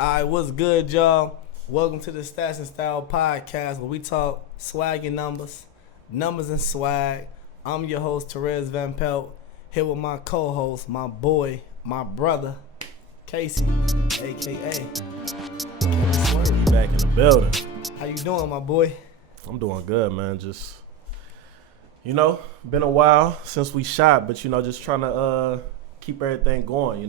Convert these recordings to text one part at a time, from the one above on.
Alright, what's good, y'all? Welcome to the Stats and Style podcast, where we talk swag and numbers and swag. I'm your host, Therese Van Pelt, here with my co-host, my boy, my brother, Casey, a.k.a. Back in the building. How you doing, my boy? I'm doing good, man. Just, been a while since we shot, but, just trying to keep everything going,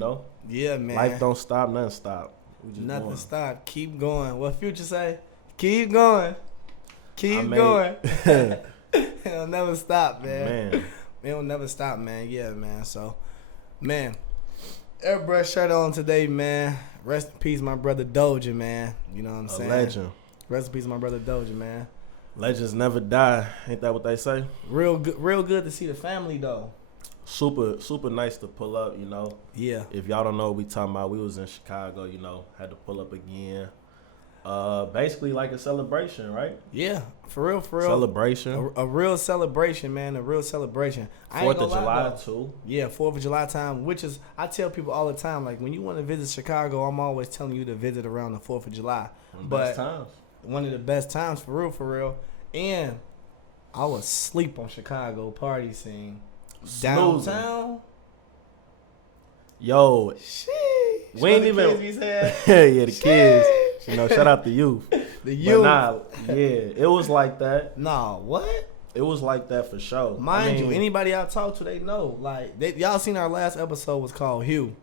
Yeah, man. Life don't stop, nothing stop. Nothing going. stop. Keep going. What Future say? Keep going. Keep going. It'll never stop, man. It'll never stop, man. Yeah, man. So, man, everybody shirt on today, man. Rest in peace, my brother Doja, man. You know what I'm saying? A legend. Rest in peace, my brother Doja, man. Legends never die. Ain't that what they say? Real good to see the family, though. Super nice to pull up, Yeah. If y'all don't know what we talking about, we was in Chicago, had to pull up again. Basically like a celebration, right? Yeah, for real. Celebration. A real celebration, man. A real celebration. 4th of July, too. Yeah, 4th of July time, which is, I tell people all the time, like, when you want to visit Chicago, I'm always telling you to visit around the 4th of July. Best times. One of the best times, for real. And I was asleep on Chicago party scene. Downtown. Yo, Sheesh. we ain't even. Kids be saying? Yeah, the kids. Shout out the youth. The youth. But it was like that. Nah, what? It was like that for sure. Mind you, anybody I talk to, they know. Like, y'all seen our last episode was called Hugh.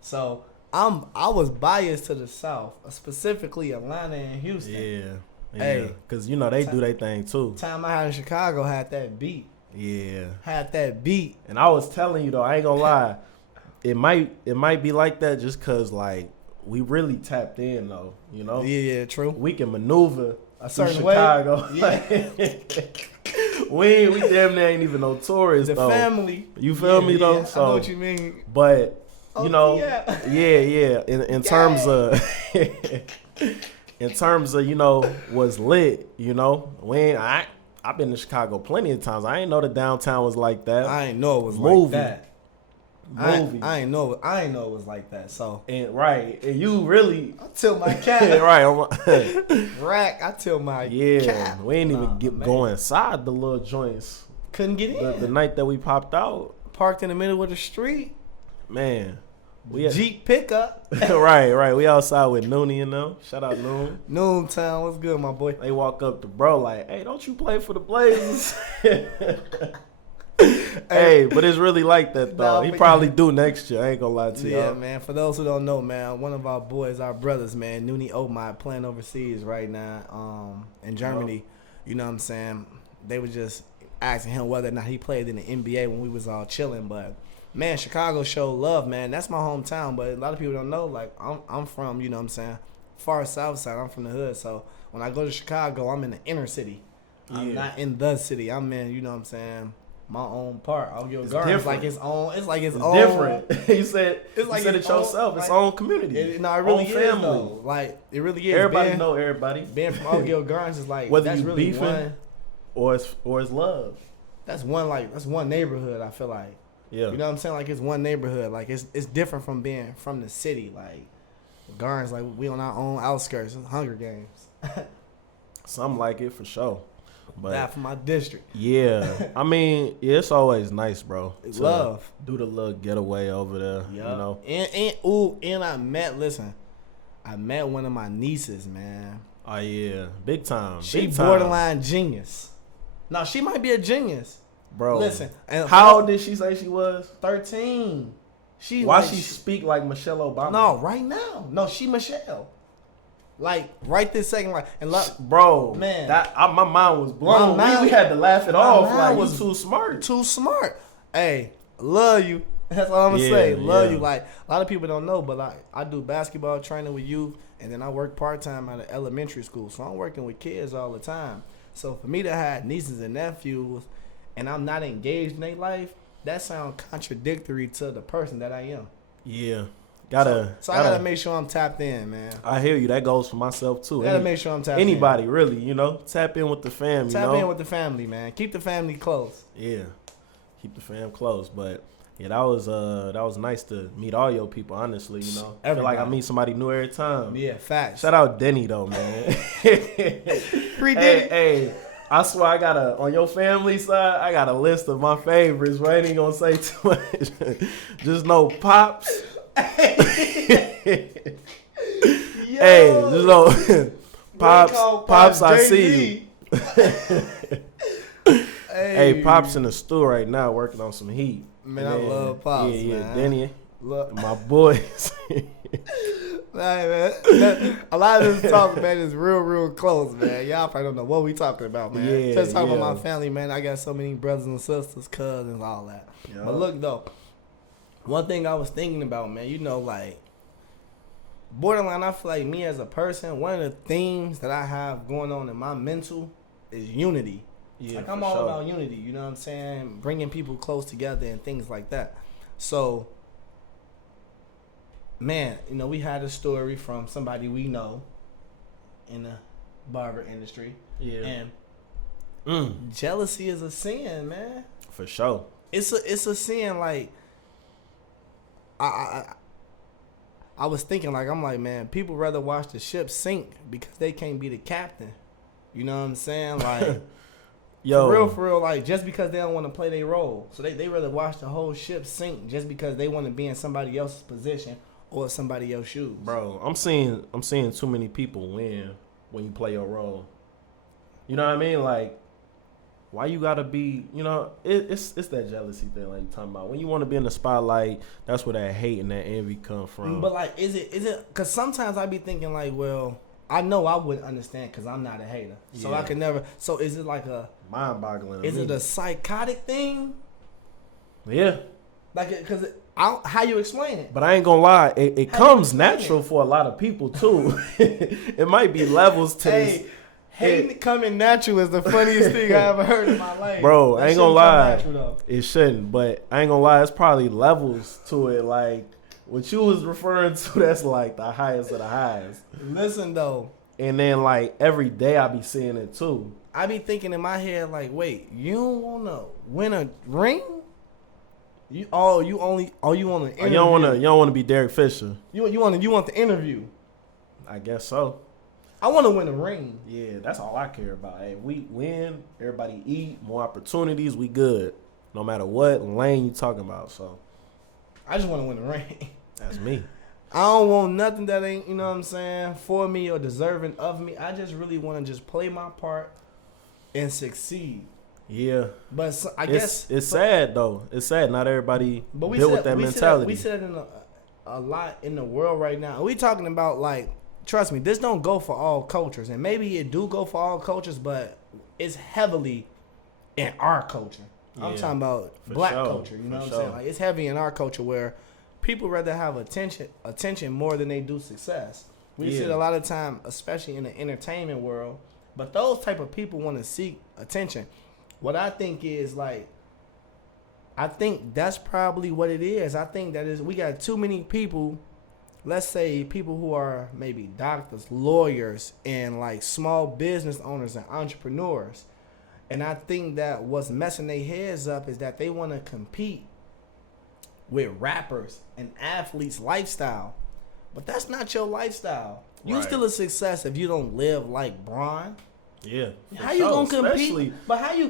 So I was biased to the South, specifically Atlanta and Houston. Yeah. Hey, because they do their thing too. Time I had in Chicago had that beat. Yeah. Had that beat. And I was telling you though, I ain't gonna lie, it might be like that just cause like we really tapped in though, Yeah, true. We can maneuver a certain Chicago. Way. Yeah. we damn near ain't even no tourists the though. family. You feel me though? Yeah, So, I know what you mean. But yeah. In terms of in terms of was lit, I've been to Chicago plenty of times. I ain't know the downtown was like that. I ain't know it was Movie. like that. Movie. I ain't know it was like that. So and you really I tilt my cap. right. Rack, I tilt my cap. We ain't even go inside the little joints. Couldn't get in. The night that we popped out. Parked in the middle of the street. Man. Jeep pickup. right. We outside with Noonie and them. Shout out Noon. Noontown, what's good, my boy? They walk up to bro like, hey, don't you play for the Blazers? Hey, but it's really like that though. He probably do next year. I ain't gonna lie to you. Yeah, man. For those who don't know, man, one of our boys, our brothers, man, Noonie Omai, playing overseas right now, in Germany. You know what I'm saying? They were just asking him whether or not he played in the NBA when we was all chilling, but. Man, Chicago showed love, man. That's my hometown, but a lot of people don't know. Like, I'm from, you know what I'm saying, far south side. I'm from the hood, so when I go to Chicago, I'm in the inner city. I'm not in the city. I'm in, you know what I'm saying, my own part. I'll give Gardens different. like its own. It's like its It's own. Different. You said it yourself. Own, its like, own community. It really own is, family. though. Like, it really is. Everybody know everybody. Being from Oakville Gardens is like whether that's you really beefing or it's love. That's one neighborhood. I feel like. Yeah. You know what I'm saying? Like, it's one neighborhood. Like, it's different from being from the city. Like, Gardens, like, we on our own outskirts. It's Hunger Games. Something like it for sure. But that for my district. Yeah. I mean, it's always nice, bro. It's love. Do the little getaway over there, And I met one of my nieces, man. Oh, yeah. Big time. She borderline genius. No, she might be a genius. Bro, listen. How old did she say she was? 13. Why she speak like Michelle Obama? No, right now. No, she Michelle. Like right this second, like bro, man, my mind was blown. We had to laugh it off. Like, was too smart. Too smart. Hey, love you. That's all I'm gonna say. Love you. Like, a lot of people don't know, but like, I do basketball training with youth, and then I work part time at an elementary school. So I'm working with kids all the time. So for me to have nieces and nephews, and I'm not engaged in their life, that sounds contradictory to the person that I am. Yeah. So I gotta make sure I'm tapped in, man. I hear you. That goes for myself too. Gotta make sure I'm tapped in. Anybody, really, tap in with the fam. Tap in with the family, man. Keep the family close. Yeah. Keep the fam close. But Yeah, that was nice to meet all your people, honestly, you know. I feel like I meet somebody new every time. Yeah, facts. Shout out Denny though, man. Free Denny. Hey, I swear I got on your family side, I got a list of my favorites, but I ain't gonna say too much. Just know Pops. Hey, just know Pops, I see you. Hey, Pops in the stool right now working on some heat. Man, I love Pops, man. Denny, my boys. Man, a lot of this talk, man, is real close, man. Y'all probably don't know what we talking about, man. Yeah, Just talking about my family, man. I got so many brothers and sisters, cousins, all that. Yeah. But look, though, one thing I was thinking about, man, you know, like, borderline, I feel like me as a person, one of the things that I have going on in my mental is unity. Yeah, like, I'm all about unity, you know what I'm saying? Bringing people close together and things like that. So, man, you know, we had a story from somebody we know in the barber industry. Yeah. And jealousy is a sin, man. For sure. It's a sin. Like, I was thinking, like, I'm like, man, people rather watch the ship sink because they can't be the captain. You know what I'm saying? Like, Yo. for real, like, just because they don't want to play their role. So they rather watch the whole ship sink just because they want to be in somebody else's position or somebody else's shoes. Bro, I'm seeing too many people win when you play your role. You know what I mean? Like, why you gotta be, you know, it's that jealousy thing like you talking about. When you want to be in the spotlight, that's where that hate and that envy come from. But like, is it? Because sometimes I be thinking like, well, I know I wouldn't understand because I'm not a hater, so I could never. So is it like a mind-boggling? Is it a psychotic thing? Yeah. Like, because how you explain it? But I ain't gonna lie, it comes natural for a lot of people too. It might be levels to this. Hating coming natural is the funniest thing I ever heard in my life. Bro, I ain't gonna lie. Natural, it shouldn't, but I ain't gonna lie, it's probably levels to it. Like, what you was referring to, that's like the highest of the highest. Listen, though. And then, like, every day I be seeing it, too. I be thinking in my head, like, wait, you don't want to win a ring? You want to interview? You don't want to be Derek Fisher. You want the interview? I guess so. I want to win a ring. Yeah, that's all I care about. Hey, we win, everybody eat, more opportunities, we good. No matter what lane you talking about, so. I just want to win a ring. That's me. I don't want nothing that ain't, you know what I'm saying, for me or deserving of me. I just really want to just play my part and succeed. Yeah. But I guess. It's sad, though. It's sad. Not everybody built with that mentality. We see that in a lot in the world right now. We talking about, like, trust me, this don't go for all cultures. And maybe it do go for all cultures, but it's heavily in our culture. Yeah, I'm talking about black culture. You know what I'm saying? Like, it's heavy in our culture where people rather have attention more than they do success. We see it a lot of time, especially in the entertainment world. But those type of people want to seek attention. What I think is, like, I think that's probably what it is. I think that is we got too many people, let's say people who are maybe doctors, lawyers, and like small business owners and entrepreneurs. And I think that what's messing their heads up is that they want to compete with rappers and athletes' lifestyle. But that's not your lifestyle. You still a success if you don't live like Bron. Yeah. How you gonna compete?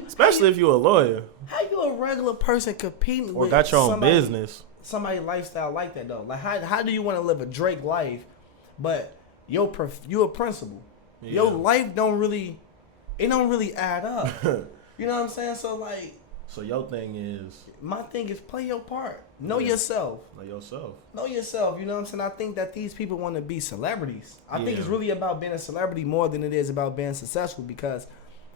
Especially if you're a lawyer. How you a regular person competing or with got your own business? Somebody lifestyle like that though. Like how do you want to live a Drake life, but you a principal? Yeah. Your life don't really add up. You know what I'm saying? So like. So your thing is. My thing is play your part. Know yourself. Know yourself. You know what I'm saying? I think that these people want to be celebrities. I think it's really about being a celebrity more than it is about being successful, because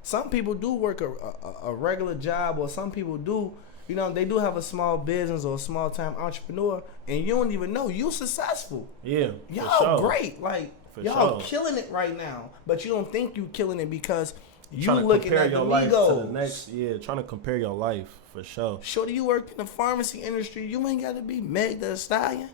some people do work a regular job, or some people do, you know, they do have a small business or a small time entrepreneur, and you don't even know you successful. Yeah. Y'all great. Like, y'all killing it right now, but you don't think you killing it because you looking at your life to the next, trying to compare your life for sure. Shorty, you work in the pharmacy industry. You ain't got to be Meg Thee Stallion.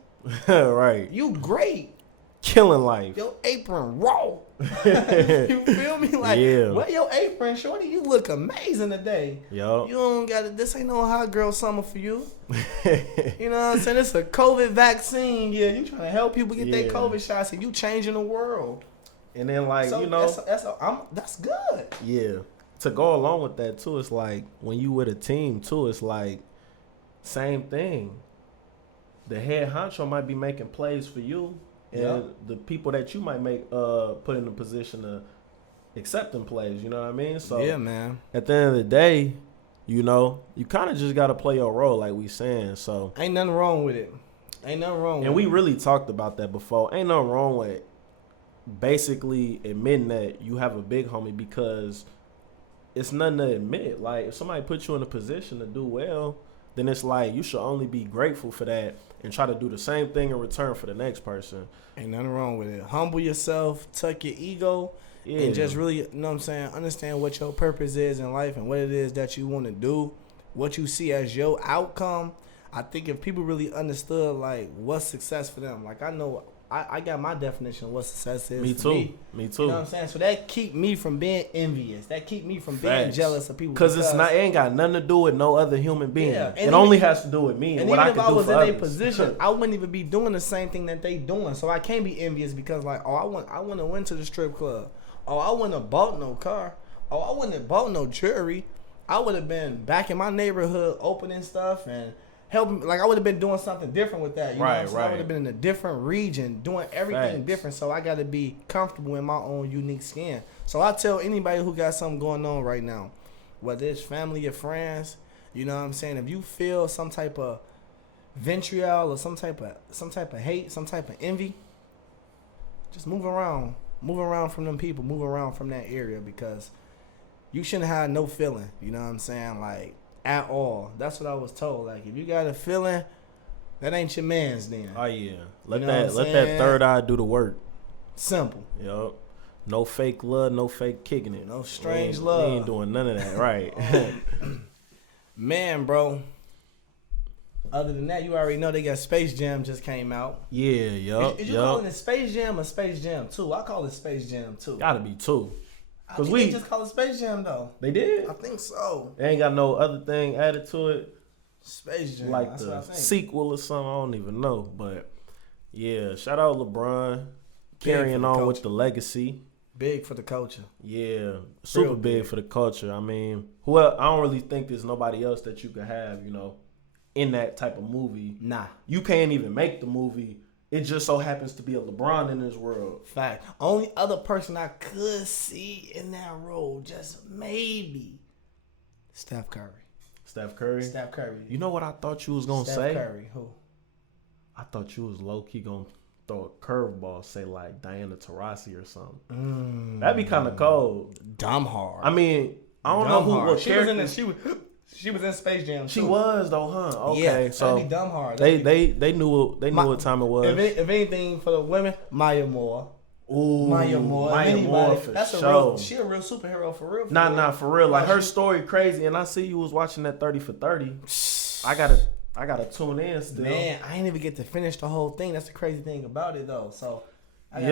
Right. You great. killing life. Your apron raw. You feel me? Like, wear your apron, shorty. You look amazing today. Yo. You don't got it. This ain't no hot girl summer for you. You know what I'm saying? It's a COVID vaccine. Yeah, you trying to help people get their COVID shots, and you changing the world. And then, like, so you know, that's good. Yeah. To go along with that too, it's like when you with a team too, it's like same thing. The head honcho might be making plays for you, and the people that you might make put in a position to accepting plays. You know what I mean? So yeah, man. At the end of the day, you know, you kind of just got to play your role, like we saying. So ain't nothing wrong with it. Ain't nothing wrong. with And we it. really talked about that before. Ain't nothing wrong with basically admitting that you have a big homie, because it's nothing to admit. Like, if somebody puts you in a position to do well, then it's like you should only be grateful for that and try to do the same thing in return for the next person. Ain't nothing wrong with it. Humble yourself, tuck your ego, and just really, you know what I'm saying, understand what your purpose is in life and what it is that you want to do, what you see as your outcome. I think if people really understood, like, what's success for them, like, I know I got my definition of what success is. Me for too. Me. Me too. You know what I'm saying? So that keep me from being envious. That keep me from being jealous of people. Because it ain't got nothing to do with no other human being. Yeah, it even, only has to do with me and what I can do for others. And even if I was in a position, I wouldn't even be doing the same thing that they doing. So I can't be envious because, like, oh, I wouldn't have went to the strip club. Oh, I wouldn't have bought no car. Oh, I wouldn't have bought no jewelry. I would have been back in my neighborhood opening stuff and helping. Like, I would have been doing something different with that. You know what I'm saying? I would have been in a different region doing everything different. So I got to be comfortable in my own unique skin. So I tell anybody who got something going on right now, whether it's family or friends, you know what I'm saying? If you feel some type of vitriol or some type of hate, some type of envy, just move around. Move around from them people. Move around from that area, because you shouldn't have no feeling. You know what I'm saying? Like, at all. That's what I was told. Like, if you got a feeling, that ain't your man's then. Oh yeah. Let that third eye do the work. Simple. Yup. No fake love, no fake kicking it. No strange love. We ain't doing none of that, right? Man, bro. Other than that, you already know they got Space Jam just came out. Yeah, yup. Is you calling it Space Jam or Space Jam 2? I call it Space Jam 2. Gotta be 2. I think they just call it Space Jam, though. They did? I think so. They ain't got no other thing added to it. Space Jam. Like the sequel or something. I don't even know. But, yeah, shout out LeBron. Carrying on with the legacy. Big for the culture. Yeah, super big for the culture. I mean, I don't really think there's nobody else that you could have, you know, in that type of movie. Nah. You can't even make the movie. It just so happens to be a LeBron in this world. Fact. Only other person I could see in that role, just maybe, Steph Curry. Steph Curry? Steph Curry. You know what I thought you was going to say? Steph Curry. Who? I thought you was low-key going to throw a curveball, say like Diana Taurasi or something. That'd be kind of cold. Dumb hard. I mean, I don't know what character. She was in Space Jam too. She was though, huh? Okay, yeah, so that'd be dumb hard. They knew what time it was. If anything for the women, Maya Moore. Ooh, Maya Moore for that's sure. She a real superhero for real. Nah, for real. Like, her story crazy, and I see you was watching that 30 for 30. I gotta tune in still. Man, I ain't even get to finish the whole thing. That's the crazy thing about it though. So I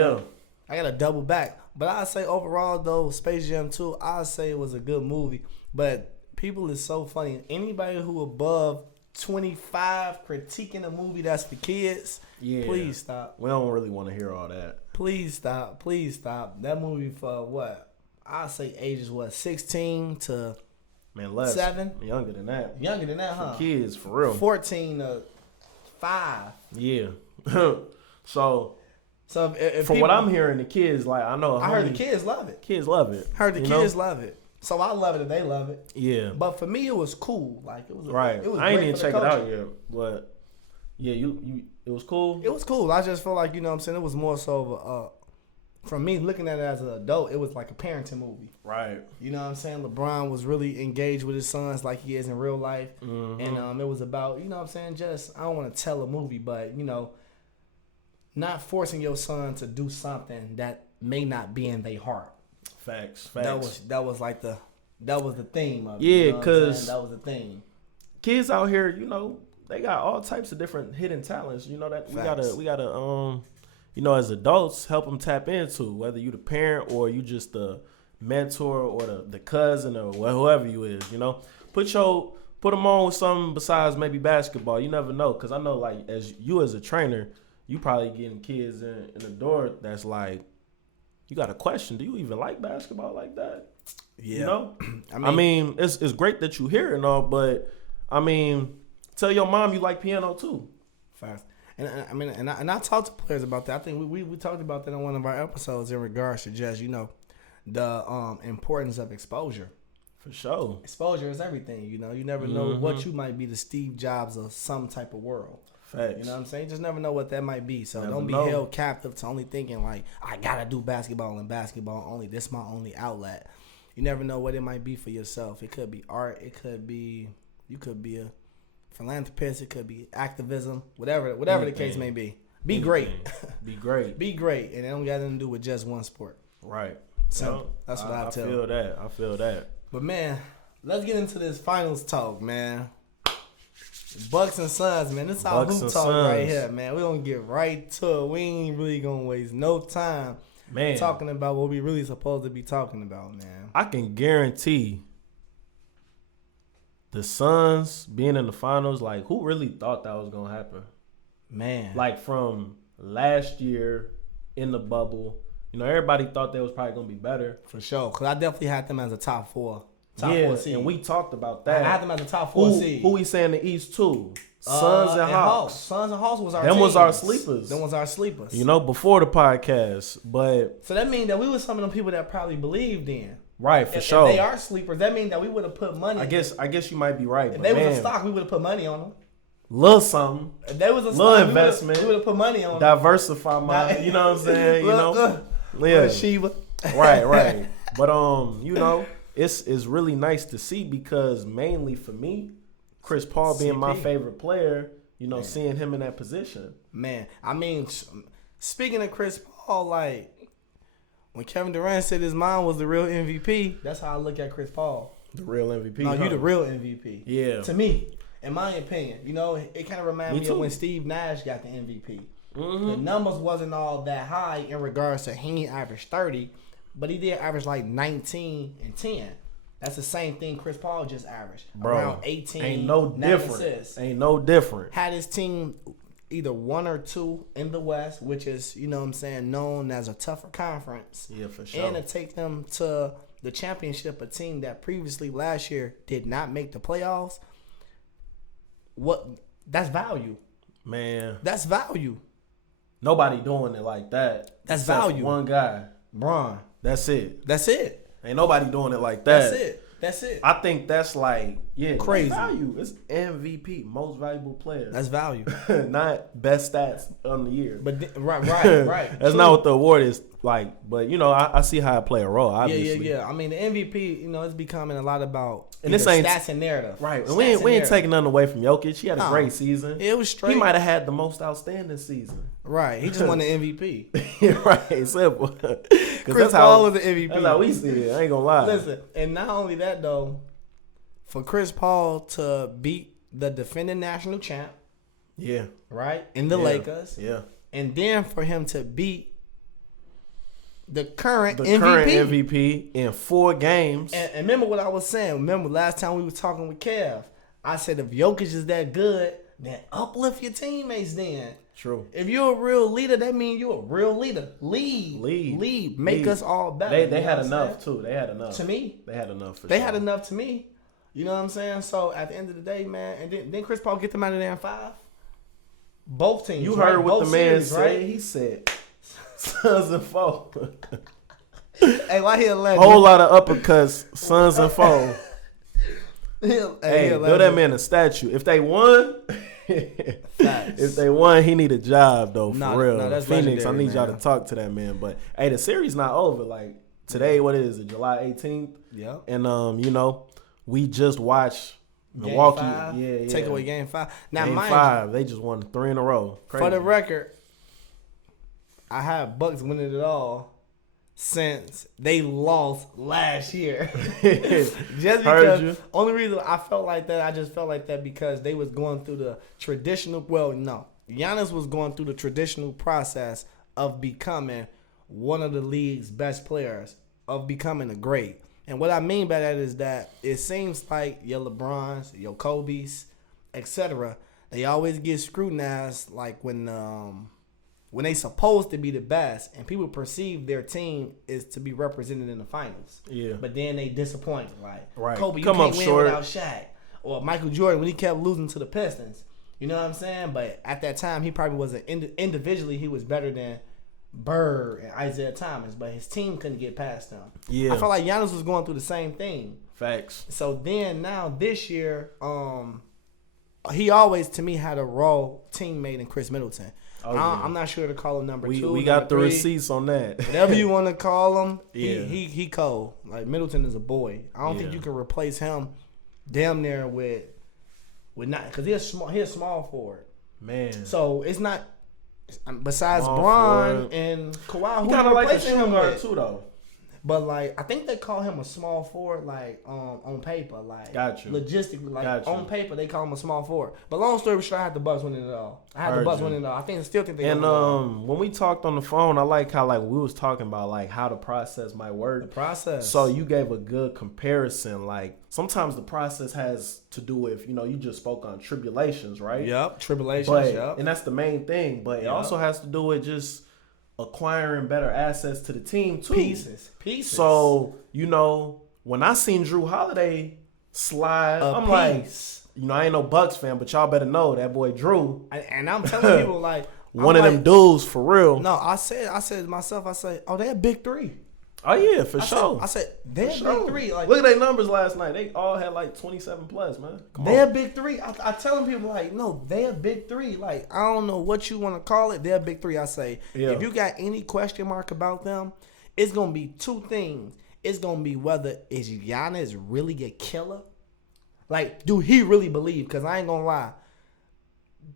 gotta double back. But I say overall though, Space Jam 2, I say it was a good movie. But people is so funny. Anybody who above 25 critiquing a movie that's for kids, please stop. We don't really want to hear all that. Please stop. Please stop. That movie for what? I say ages 16 to less. 7. Younger than that. Younger than that, huh? For kids, for real. 14 to 5. Yeah. So if from what I'm hearing, the kids, like, I heard the kids love it. Kids love it. Heard the kids love it. So I love it if they love it. Yeah. But for me, it was cool. Like, it was right. It was I ain't even check it out yet. But yeah, it was cool. It was cool. I just felt like, you know what I'm saying, it was more so of from me looking at it as an adult, it was like a parenting movie. Right. You know what I'm saying? LeBron was really engaged with his sons like he is in real life. Mm-hmm. And it was about, you know what I'm saying, just, I don't want to tell a movie, but, you know, not forcing your son to do something that may not be in their heart. Facts. That was the theme of it. Yeah, because that was the theme. Kids out here, you know, they got all types of different hidden talents. You know that we gotta as adults, help them tap into, whether you the parent or you just the mentor or the cousin or whoever you is, put them on with something besides maybe basketball. You never know, because I know, like, as a trainer, you probably getting kids in the door that's like, you got a question, do you even like basketball like that? Yeah. I mean, it's great that you hear it and all, but I mean, tell your mom you like piano too. Fast. And I talked to players about that. I think we talked about that on one of our episodes in regards to just, the importance of exposure. For sure. Exposure is everything, You never know what you might be, the Steve Jobs of some type of world. Facts. You know what I'm saying? You just never know what that might be. So never don't be know. held captive to only thinking like, I gotta do basketball and basketball only. This is my only outlet. You never know what it might be for yourself. It could be art. It could be, you could be a philanthropist. It could be activism. Whatever the case may be. Be great. Be great. Be great. And it don't got nothing to do with just one sport. Right. So that's what I tell. I feel that. But man, let's get into this finals talk, man. Bucks and Suns, man. This is our hoop talk right here, man. We're going to get right to it. We ain't really going to waste no time talking about what we really supposed to be talking about, man. I can guarantee the Suns being in the finals, like, who really thought that was going to happen? Man. Like, from last year in the bubble, everybody thought they was probably going to be better. For sure. Because I definitely had them as a top four seed. And we talked about that. I had them as a top four seed. Who we saying the East too? Suns and Hawks. Suns and Hawks was our Them teams. was our sleepers. Them was our sleepers. Before the podcast. But so that means that we was some of them people that probably believed in. Right, for sure. If they are sleepers, that means that we would have put money. I guess you might be right. If but they was a stock, we would have put money on them. Little something. If they was a little stock, investment. we would have put money on them. Diversify my, you know what I'm saying? Yeah. Shiva. Right. But it's really nice to see, because mainly for me, Chris Paul being my favorite player, seeing him in that position. Man, I mean, speaking of Chris Paul, like, when Kevin Durant said his mom was the real MVP, that's how I look at Chris Paul. The real MVP. No, you the real MVP. Yeah. To me, in my opinion, it kind of reminds me of when Steve Nash got the MVP. Mm-hmm. The numbers wasn't all that high in regards to he averaged 30, but he did average like 19 and 10. That's the same thing Chris Paul just averaged. Bro, around 18. Ain't no different. Assists. Ain't no different. Had his team either 1 or 2 in the West, which is, known as a tougher conference. Yeah, for sure. And to take them to the championship, a team that previously last year did not make the playoffs. That's value. Man. That's value. Nobody doing it like that. That's value. One guy. Bron. That's it. Ain't nobody doing it like that. That's it. I think that's like, crazy. That's value. It's MVP, most valuable player. That's value. Not best stats on the year. But right. That's true. Not what the award is like. But I see how it play a role. Obviously. Yeah. I mean, the MVP, it's becoming a lot about and this ain't stats and narrative. Right. And we ain't taking nothing away from Jokic. He had a great season. It was straight. He might have had the most outstanding season. Right. He just won the MVP. Right. Simple. Chris Paul was the MVP. That's how we see it. I ain't gonna lie. Listen, and not only that though, for Chris Paul to beat the defending national champ. Yeah. Right? In the Lakers. Yeah. And then for him to beat the current MVP in 4 games. And remember what I was saying. Remember last time we were talking with Kev. I said if Jokic is that good, then uplift your teammates then. True. If you're a real leader, that means you're a real leader. Lead. Make us all better. They had enough too. They had enough. To me. They had enough for They sure. had enough to me. You know what I'm saying? So at the end of the day, man, and then Chris Paul get them out of there in 5. Both teams. You heard what Both the man series, said. right? He said Suns and 4. Hey, why he a legend? Whole lot of uppercuts, Suns and 4. Hey, build that man a statue. If they won, he need a job though, for real. that's Phoenix, I need y'all man. to talk to that man. But hey, the series not over. Like today, what is it? July 18th. Yeah. And we just watched Milwaukee. Yeah. Take away game 5. Now game 5, they just won 3 in a row. Crazy. For the record, I had Bucks winning it all since they lost last year. Just because only reason I felt like that, I just felt like that because they was going through the traditional. Well, no, Giannis was going through the traditional process of becoming one of the league's best players, of becoming a great. And what I mean by that is that it seems like your LeBrons, your Kobe's, etc., they always get scrutinized like when they supposed to be the best and people perceive their team is to be represented in the finals. Yeah. But then they disappoint. Like, right. Kobe, you can't win short without Shaq. Or Michael Jordan when he kept losing to the Pistons. You know what I'm saying? But at that time, he probably wasn't individually, he was better than Bird and Isaiah Thomas, but his team couldn't get past them. Yeah. I felt like Giannis was going through the same thing. Facts. So then now this year, he always to me had a role teammate in Chris Middleton. Oh, yeah. I'm not sure to call him number 2. We got the 3. receipts on that. Whatever you want to call him, yeah. he cold. Like Middleton is a boy. I don't think you can replace him damn near with not because he's small forward. Man. So it's not besides Small Bron forward. and Kawhi, who kind of like a replacing him shooting guard with? too, though. But like I think they call him a small forward, like on paper, like Got you. logistically, like Got you. on paper they call him a small forward. But long story short, I had the Bucks winning it all. I had the Heard Bucks you. winning it all. I still think they. And win it all. when we talked on the phone, I like how like we was talking about like how the process might work. The process. So you gave a good comparison. Like sometimes the process has to do with you just spoke on tribulations, right? Yep, tribulations. But Yep. and that's the main thing. But it also has to do with just acquiring better assets to the team too. Pieces. So when I seen Drew Holiday slide, I'm like, I ain't no Bucks fan, but y'all better know that boy Drew. And I'm telling people like one of them dudes for real. No, I said to myself, oh, they're a big 3. Oh yeah, for sure. I said they're a big 3. Like, look at their numbers last night. They all had like 27 plus, man. They're a big 3. I telling people like, no, they're a big 3. Like I don't know what you want to call it. They're a big 3. I say if you got any question mark about them, it's gonna be 2 things. It's gonna be whether is Giannis really a killer. Like, do he really believe? Because I ain't gonna lie,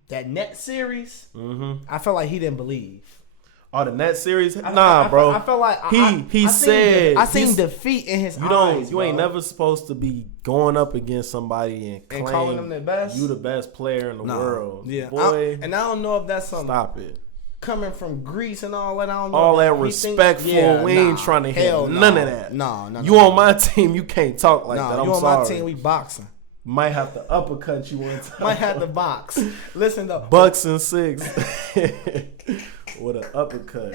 that Nets series, I felt like he didn't believe. Oh, the Nets series? Bro. I felt like he said I seen defeat in his eyes. You ain't never supposed to be going up against somebody and claim calling them the best. You the best player in the world. Yeah, boy. I don't know if that's something. Stop it. Coming from Greece and all that, I don't know. All that respectful, we ain't trying to hear none of that. No. You on my team, you can't talk like that. I'm you on sorry. my team, we boxing. Might have to uppercut you one time. Might have to box. Listen though, Bucks and 6 with an uppercut.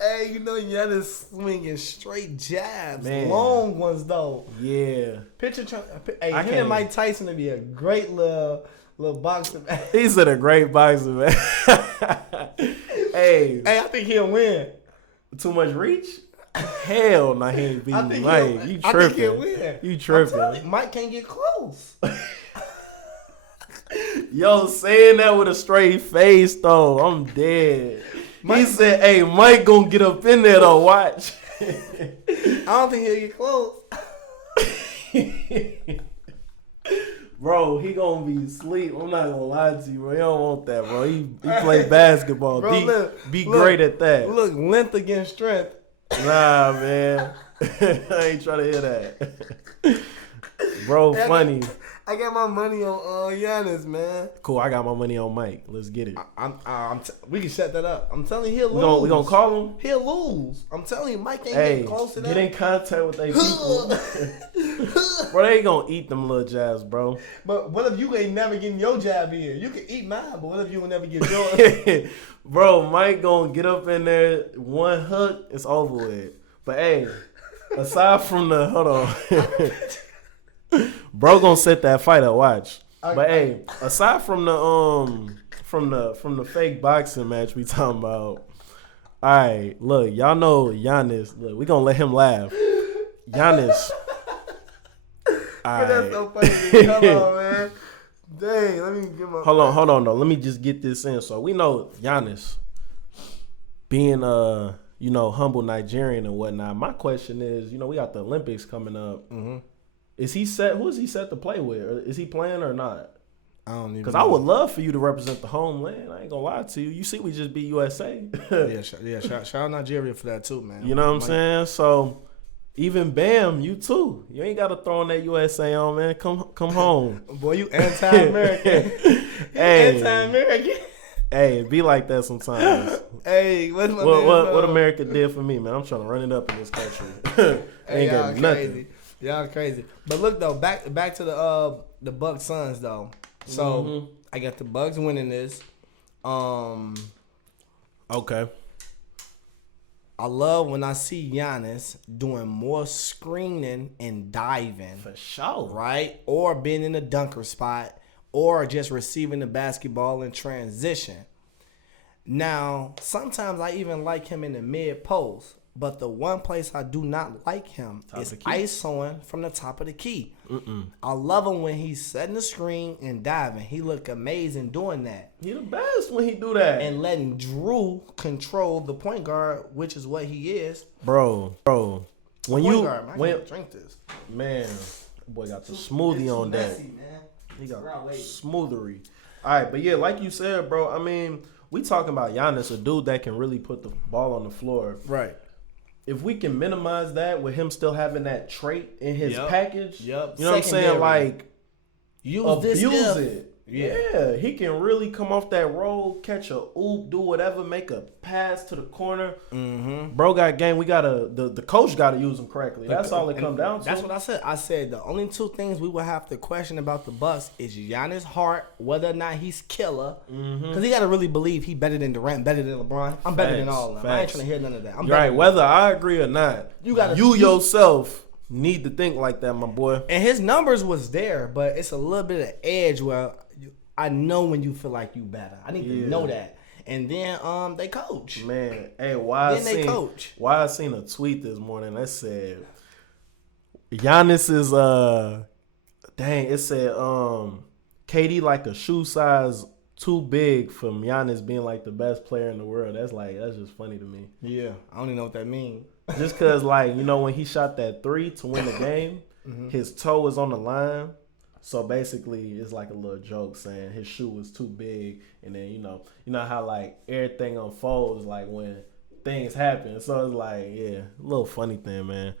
Hey, Giannis swinging straight jabs, Man. long ones though. Yeah. Picture, him and Mike Tyson to be a great little boxing match. He's in a great boxing man. Hey, I think he'll win. Too much reach? Hell no, he ain't beating Mike. You tripping? I think he'll win. You tripping? Mike can't get close. Yo, saying that with a straight face though, I'm dead. He said, "Hey, Mike gonna get up in there though. Watch." I don't think he'll get close. Bro, he gonna be asleep. I'm not gonna lie to you, bro. He don't want that, bro. He play basketball. Bro, be great at that. Look, length against strength. Nah, man. I ain't trying to hear that. Bro, funny. I got my money on Giannis, man. Cool, I got my money on Mike. Let's get it. We can set that up. I'm telling you, he'll lose. We gonna call him? He'll lose. I'm telling you, Mike ain't getting close to that. Get in contact with their people. Bro, they ain't gonna eat them little jabs, bro. But what if you ain't never getting your jab here? You can eat mine, but what if you will never get yours? Bro, Mike gonna get up in there, one hook, it's over with. But hey, aside from the, hold on. Bro gonna set that fight up, watch. But hey, aside from the fake boxing match we talking about, alright, look, y'all know Giannis. Look, we gonna let him laugh. Giannis. That's so funny. Come on, man. Dang, let me get my. Hold on though. Let me just get this in. So we know Giannis being humble Nigerian and whatnot. My question is, we got the Olympics coming up. Mm-hmm. Is he set? Who is he set to play with? Or is he playing or not? I don't even. Because I would love for you to represent the homeland. I ain't gonna lie to you. You see, we just beat USA. Shout out Nigeria for that too, man. You know what I'm saying? So even Bam, you too. You ain't got to throw on that USA on, man. Come home. Boy, you anti-American. Hey, anti-American. Hey, it be like that sometimes. Hey, what's my what America did for me, man? I'm trying to run it up in this country. Hey, Ain't y'all getting crazy. nothing. Y'all crazy. But look though, back to the Bucks Suns though. So I got the Bucks winning this. Okay. I love when I see Giannis doing more screening and diving. For sure. Right? Or being in the dunker spot. Or just receiving the basketball in transition. Now, sometimes I even like him in the mid-post. But the one place I do not like him is isoing from the top of the key. I love him when he's setting the screen and diving. He look amazing doing that. He the best when he do that. And letting Drew control the point guard, which is what he is. Bro. When point you guard, man, I can't drink this. Man, boy got the smoothie on that. Messy, man. He got smoothery. All right, but yeah, like you said, bro, I mean, we talking about Giannis, a dude that can really put the ball on the floor. Right. If we can minimize that with him still having that trait in his package, you know Secondary. what I'm saying? Like, abuse it. Yeah, he can really come off that roll, catch a oop, do whatever, make a pass to the corner. Bro got game. We gotta the coach gotta use him correctly. That's all it come down to. That's what I said. I said the only two things we will have to question about the Bucks is Giannis' heart, whether or not he's killer. Because he gotta really believe he better than Durant, better than LeBron. I'm better than all of them. I ain't trying to hear none of that. I'm You're right. Whether I agree or not, you yourself need to think like that, my boy. And his numbers was there, but it's a little bit of edge where I know when you feel like you better. I need to know that. And then they coach. Man, hey, why I seen a tweet this morning that said Giannis is it said KD like a shoe size too big from Giannis being like the best player in the world. That's just funny to me. Yeah, I don't even know what that means. Just cause when he shot that 3 to win the game, his toe was on the line. So basically, it's like a little joke saying his shoe was too big, and then you know how like everything unfolds like when things happen. So it's like a little funny thing, man.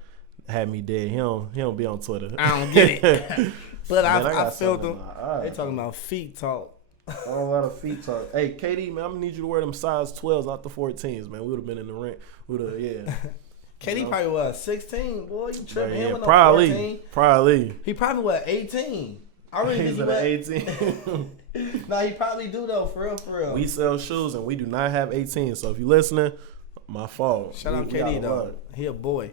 Had me dead. He don't be on Twitter. I don't get it, but man, I feel them. They talking about feet talk. A lot of feet talk. Hey, KD, man, I'm gonna need you to wear them size 12s, not the 14s, man. We would have been in the ring. KD probably what 16, boy. You tripping him with no 14? Probably. He probably what 18. I really think he 18. No, he probably do though, for real. We sell shoes and we do not have 18. So if you listening, my fault. Shout out KD though. He a boy.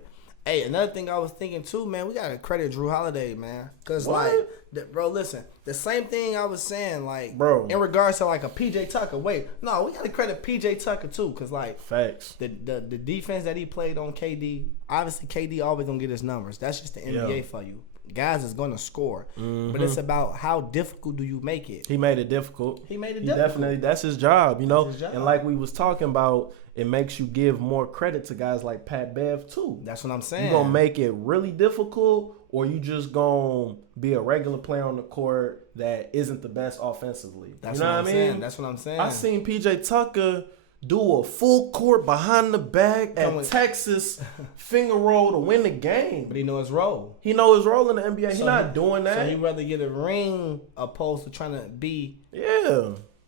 Hey, another thing I was thinking too, man, we gotta credit Drew Holiday, man, cause bro, listen, the same thing I was saying, like, bro, in regards to like a PJ Tucker. Wait, no, we gotta credit PJ Tucker too, cause like, facts, the defense that he played on KD, obviously KD always gonna get his numbers. That's just the NBA for you. Guys is gonna score, but it's about how difficult do you make it. He made it difficult. Definitely, that's his job, And like we was talking about, it makes you give more credit to guys like Pat Bev too. That's what I'm saying. You gonna make it really difficult, or you just gonna be a regular player on the court that isn't the best offensively. That's what I'm saying. That's what I'm saying. I seen PJ Tucker do a full court behind the back at Texas finger roll to win the game. But he know his role. He know his role in the NBA. He's not doing that. So he'd rather get a ring opposed to trying to be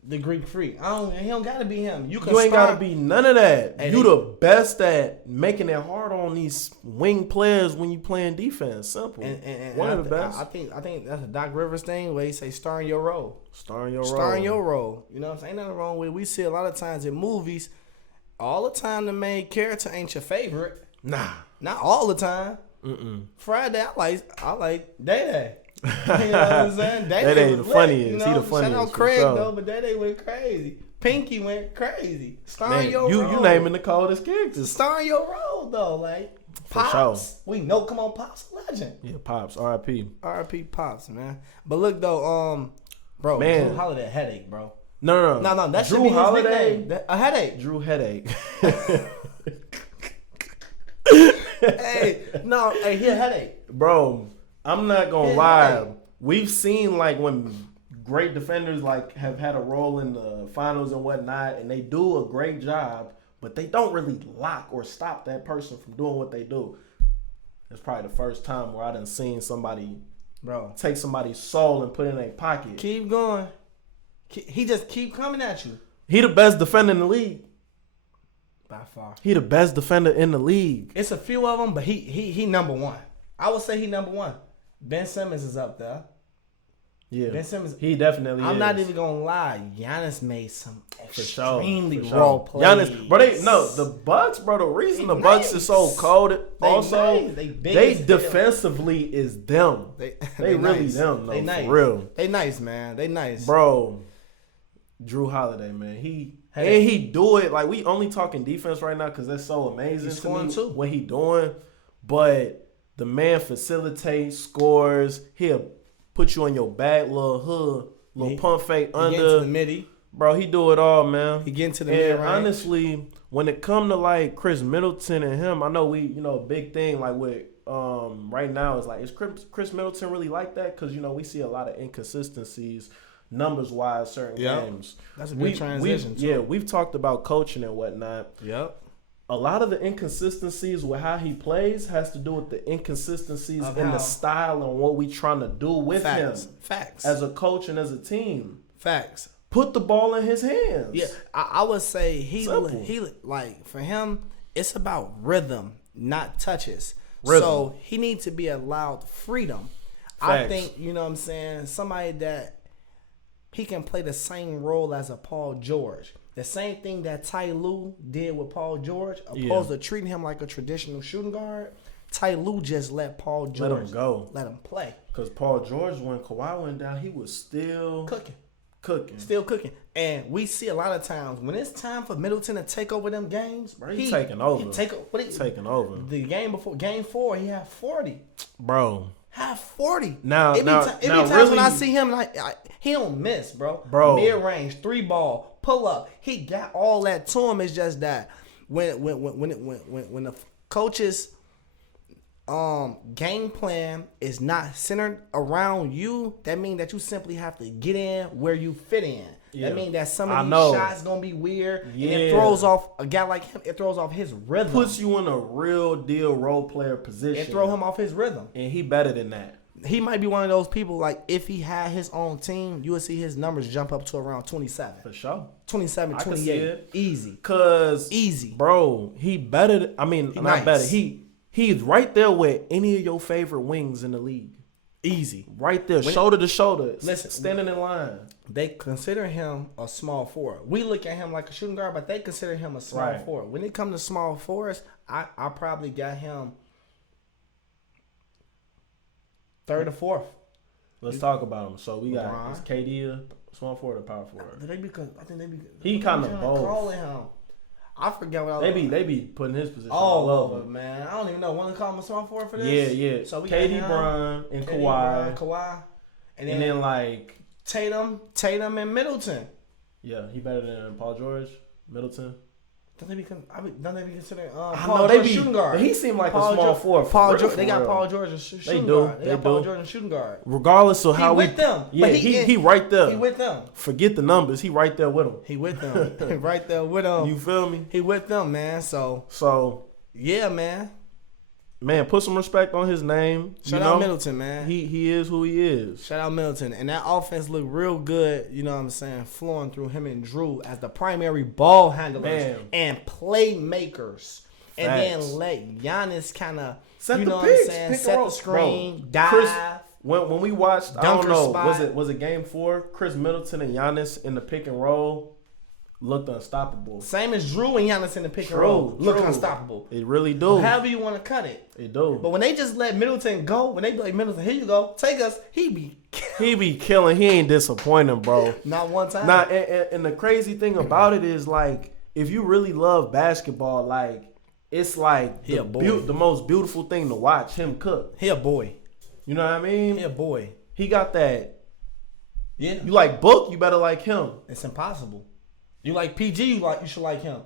the Greek freak. He don't gotta be him. You ain't gotta be none of that. Hey, you the best at making it hard on these wing players when you playing defense. Simple. And one of the best. I think that's a Doc Rivers thing where he say star in your role. Star in your role. You know what I'm saying? Ain't nothing wrong with it. We see a lot of times in movies, all the time the main character ain't your favorite. Nah. Not all the time. Friday, I like Day-Day. You know what I'm saying? Day-Day the funniest. He the funniest. Shout out Craig though, but Day-Day went crazy. Pinky went crazy. Star in your role. You naming the coldest characters. Star in your role though, like Pops. For sure. We know, come on, Pops, legend. Yeah, Pops. R.I.P. R.I.P. Pops, man. But look though, bro, man. Drew Holiday headache, bro. No. That should be his nickname. A headache. Drew headache. Hey, he a headache, bro. I'm not gonna lie. We've seen like when great defenders like have had a role in the finals and whatnot, and they do a great job, but they don't really lock or stop that person from doing what they do. It's probably the first time where I done seen somebody, bro, take somebody's soul and put it in their pocket. Keep going. He just keep coming at you. He the best defender in the league. By far. He the best defender in the league. It's a few of them, but he number one. I would say he number one. Ben Simmons is up there. Yeah. Ben Simmons. He definitely I'm is. not even going to lie. Giannis made some For sure. extremely For raw sure. plays. Giannis, bro, the Bucks, bro, the reason the Bucks is so cold, also, they defensively is them. They really nice. them, though, they nice. for real. They nice, man. They nice. Bro, Drew Holiday, man. He do it. Like, we only talking defense right now because that's so amazing He's to me too. what he doing. But the man facilitates, scores. He'll put you on your back, little pump fake under. He get into the midi. Bro, he do it all, man. He get into the mid mid range. Honestly, when it come to like Chris Middleton and him, I know we, big thing like with right now is like, is Chris Middleton really like that? Because we see a lot of inconsistencies numbers wise certain games. That's a good transition. Too. We've talked about coaching and whatnot. Yep. A lot of the inconsistencies with how he plays has to do with the inconsistencies in the style and what we trying to do with him. Facts. As a coach and as a team. Facts. Put the ball in his hands. Yeah, I would say he like for him, it's about rhythm, not touches. Rhythm. So he needs to be allowed freedom. Facts. I think, you know what I'm saying, somebody that he can play the same role as a Paul George. The same thing that Ty Lue did with Paul George, opposed to treating him like a traditional shooting guard. Ty Lue just let Paul George let him go, let him play. Because Paul George, when Kawhi went down, he was still cooking. Still cooking. And we see a lot of times when it's time for Middleton to take over them games, bro, he's taking over. Taking over. The game before game 4, he had 40. Bro. Had 40. Now, it be times really, when I see him, he don't miss, bro. Mid-range, 3-ball, pull up. He got all that to him. It's just that when the coaches game plan is not centered around you, that means that you simply have to get in where you fit in. Yeah. That means that some of these shots gonna be weird, and it throws off a guy like him. It throws off his rhythm. Puts you in a real deal role player position. It throw him off his rhythm, and he better than that. He might be one of those people, like, if he had his own team, you would see his numbers jump up to around 27. For sure. 27, 28. Easy. Easy. Bro, he better. Not better. He's right there with any of your favorite wings in the league. Easy. Right there. Shoulder to shoulder. Listen, standing in line. They consider him a small forward. We look at him like a shooting guard, but they consider him a small forward. When it comes to small forwards, I probably got him third or fourth. Let's talk about him. So we got is KD a small forward or power forward? I think they be. He kind of both. Calling him. I forget what I was. They be putting his position all over, man. I don't even know. Want to call him a small forward for this? Yeah. So we KD, Bron, and Kawhi, and then like Tatum, and Middleton. Yeah, he better than Paul George, Middleton. Don't they be considered Paul George shooting guard? He seemed like a small forward. Paul George, they got Paul George as shooting guard. They got Paul George as shooting guard. Regardless of how he with them. Yeah, he right there. He with them. Forget the numbers. He right there with them. He with them. He right there with them. You feel me? He with them, man. So yeah, man. Man, put some respect on his name. Shout out Middleton, man. He is who he is. Shout out Middleton. And that offense looked real good, you know what I'm saying, flowing through him and Drew as the primary ball handlers and playmakers. And then let Giannis kind of, set the screen, dive. When we watched, I don't know, was it game 4? Chris Middleton and Giannis in the pick and roll looked unstoppable. Same as Drew and Giannis in the pick and roll. Look unstoppable. It really do. However you want to cut it. It do. But when they just let Middleton go, when they be like, Middleton, here you go, take us, he be killing. He ain't disappointing, bro. Not one time. Nah, and the crazy thing about it is, like, if you really love basketball, like, it's like the most beautiful thing to watch him cook. He a boy. You know what I mean? He a boy. He got that. Yeah. You like Book, you better like him. It's impossible. You like PG, you should like him.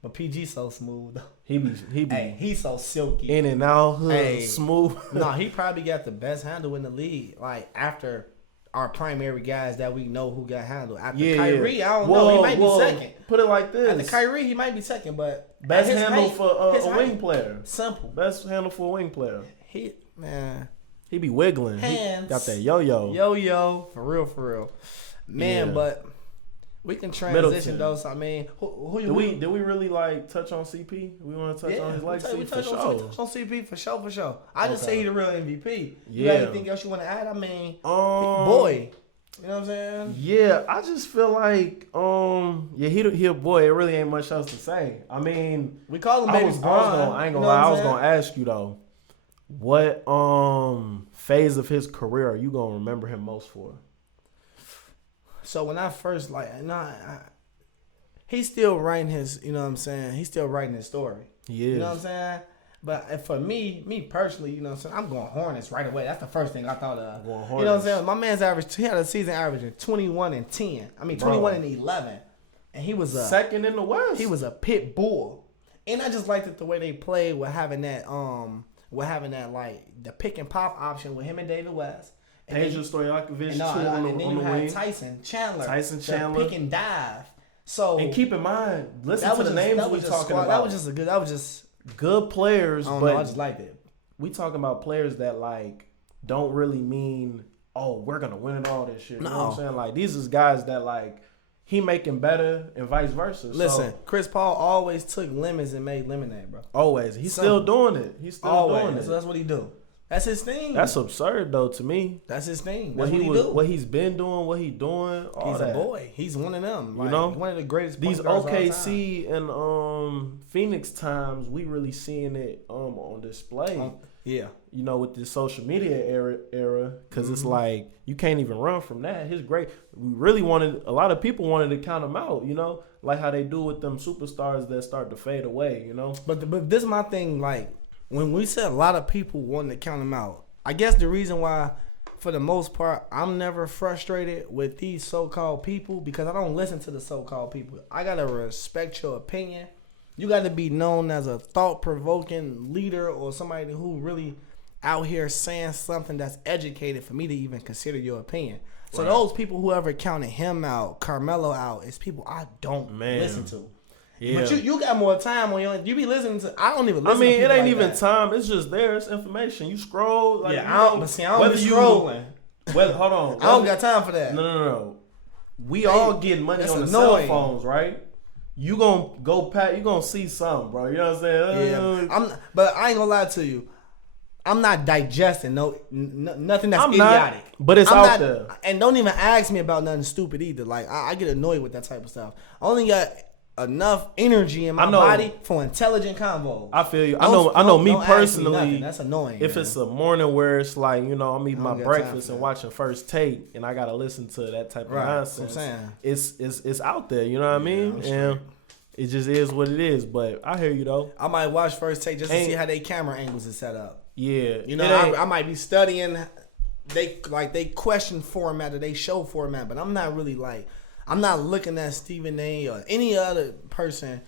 But PG so smooth. He be hey, he's so silky. In and out, smooth. No, he probably got the best handle in the league. Like, after our primary guys that we know who got handled. After Kyrie, I don't know. He might be second. Put it like this. After Kyrie, he might be second, but best handle for a wing player. Simple. Best handle for a wing player. He be wiggling. Hands. He got that yo-yo. Yo-yo. For real. Man, but We can transition though. So, I mean, who you? Did we really like touch on CP? We want to touch on his legacy we touch on CP for sure. I just say he the real MVP. You Yeah. got anything else you want to add? I mean, boy, you know what I'm saying? Yeah, I just feel like he a boy. It really ain't much else to say. I mean, we call him baby Bron. I ain't gonna lie. I was gonna ask you though, what phase of his career are you gonna remember him most for? So when I first he's still writing his, you know what I'm saying? He's still writing his story. He is. You know what I'm saying? But for me personally, you know what I'm saying? I'm going Hornets right away. That's the first thing I thought of. Going Hornets. You know what I'm saying? My man's he had a season averaging 21 and 10. I mean, 21 and 11. And he was second in the West. He was a pit bull. And I just liked it the way they played with having that like the pick and pop option with him and David West. And Peja Stojakovic and then you had Tyson Chandler. Pick and dive. So and keep in mind, listen to the names we talking about. That was just good players. I just liked it. We talking about players that like don't really mean, oh, we're gonna win it all this shit. You know what I'm saying? Like these is guys that like he making better and vice versa. Listen, Chris Paul always took lemons and made lemonade, bro. Always. He's still doing it. He's still doing it. So that's what he do. That's his thing. That's absurd though to me. That's his thing. That's what he's been doing, what he doing. He's a boy. He's one of them. You know, one of the greatest. These OKC and Phoenix times, we really seeing it on display. Yeah. You know, with the social media era, because it's like you can't even run from that. His great. We really a lot of people wanted to count him out. You know, like how they do with them superstars that start to fade away. You know, but this is my thing. Like when we said a lot of people wanted to count him out, I guess the reason why, for the most part, I'm never frustrated with these so-called people because I don't listen to the so-called people. I gotta respect your opinion. You got to be known as a thought-provoking leader or somebody who really out here saying something that's educated for me to even consider your opinion. So those people who ever counted him out, Carmelo out, is people I don't listen to. Yeah. But you got more time on your. You be listening to. I don't even listen. I mean, to it ain't like even that. time. It's just there. It's information. You scroll. Like, yeah, I don't be scrolling. Hold on. I don't got time for that. No. We all getting money on the cell phones, right? You gonna go pat. You gonna see something, bro. You know what I'm saying? Yeah. But I ain't gonna lie to you. I'm not digesting nothing that's idiotic. But it's out there. And don't even ask me about nothing stupid either. Like I get annoyed with that type of stuff. I only got enough energy in my body for intelligent convo. I feel you. I know. Me personally, that's annoying. If it's a morning where it's like, you know, I'm eating my breakfast and watching First Take, and I gotta listen to that type of nonsense. It's out there. You know what I mean? And it just is what it is. But I hear you though. I might watch First Take just to see how they camera angles is set up. Yeah, you know, I might be studying. They question format or they show format, but I'm not really like. I'm not looking at Stephen A. or any other person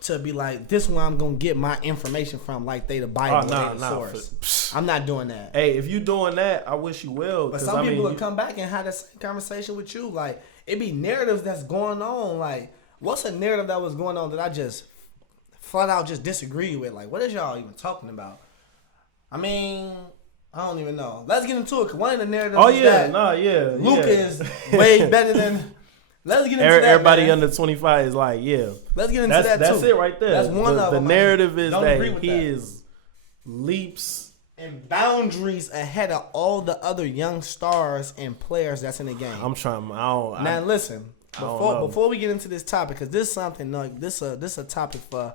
to be like, this one I'm going to get my information from, like they the Bible source. I'm not doing that. Hey, if you doing that, I wish you will. But some people will come back and have the same conversation with you. Like, it be narratives that's going on. Like, what's a narrative that was going on that I just flat out just disagree with? Like, what is y'all even talking about? I mean, I don't even know. Let's get into it. Cause one of the narratives Luka is way better than... Let's get into that. Everybody under 25 is like, Let's get into that too. That's it right there. That's one of them. The narrative is that he is leaps and boundaries ahead of all the other young stars and players that's in the game. Now listen, before we get into this topic, because this is something like this a topic for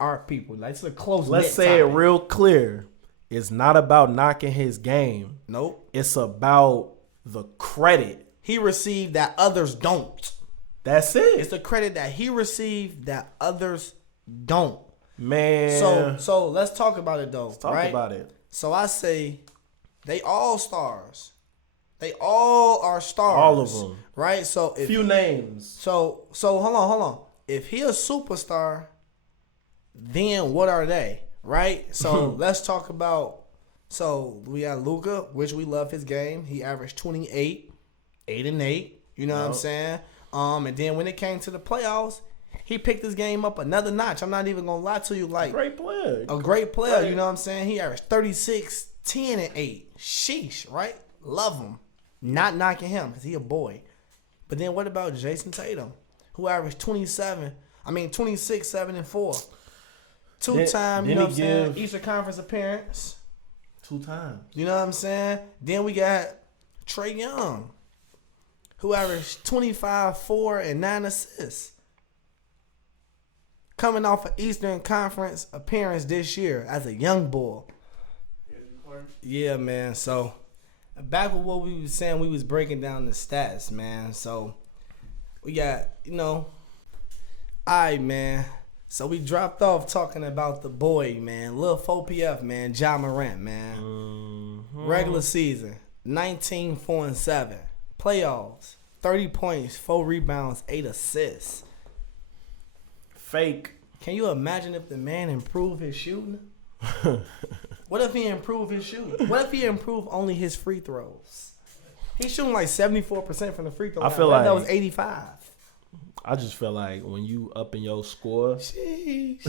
our people. Like it's a close. Let's say it real clear. It's not about knocking his game. Nope. It's about the credit he received that others don't. That's it. It's the credit that he received that others don't. Man. So let's talk about it though. Let's talk about it. So I say they all stars. They all are stars. All of them. Right? So few names. So hold on. If he a superstar, then what are they? Right? So let's talk about we got Luka, which we love his game. He averaged 28. 8-8, you know what I'm saying? And then when it came to the playoffs, he picked his game up another notch. I'm not even gonna lie to you, like a great player. Right. You know what I'm saying? He averaged 36, 10, and 8. Sheesh, right? Love him. Not knocking him because he a boy, But then what about Jason Tatum, who averaged 26, 7, and 4? Two-time, you know what I'm saying, Eastern Conference appearance. 2 times. You know what I'm saying? Then we got Trae Young, who averaged 25, 4, and 9 assists. Coming off an Eastern Conference appearance this year as a young boy. Yeah, man. So, back with what we was saying, we was breaking down the stats, man. So, we got, all right, man. So, we dropped off talking about the boy, man. Lil 4PF, man. Ja Morant, man. Mm-hmm. Regular season, 19, 4, and 7. Playoffs, 30 points, 4 rebounds, 8 assists. Fake. Can you imagine if the man improved his shooting? What if he improved his shooting? What if he improved only his free throws? He's shooting like 74% from the free throw line. I feel like that was 85. I just feel like when you up in your score, sheesh.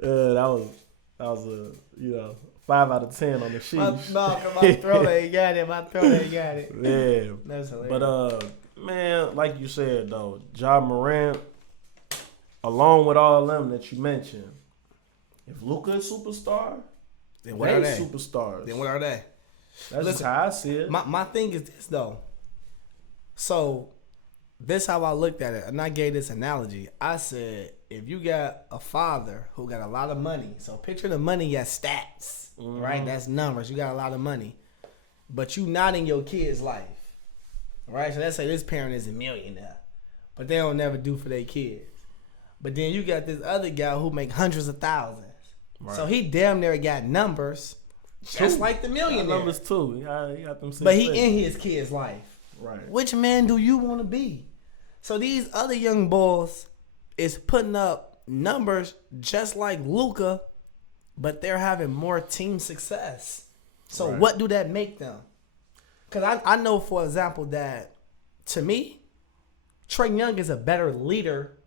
that was a 5 out of 10 on the sheet. My throat ain't got it. My throat ain't got it. Yeah, that's hilarious. But man, like you said though, Ja Morant, along with all of them that you mentioned, if Luka is superstar, then what are they? Superstars. Then what are they? That's just how I see it. My thing is this though. So this how I looked at it, and I gave this analogy. I said, if you got a father who got a lot of money, so picture the money as stats, right? That's numbers. You got a lot of money, but you not in your kid's life, right? So let's say this parent is a millionaire, but they don't never do for their kids. But then you got this other guy who make hundreds of thousands. Right. So he damn near got numbers, just like the millionaire. Numbers too. He got them. But he in his kid's life. Right. Which man do you want to be? So these other young boys is putting up numbers just like Luka, but they're having more team success. So what do that make them? Because I know, for example, that to me, Trae Young is a better leader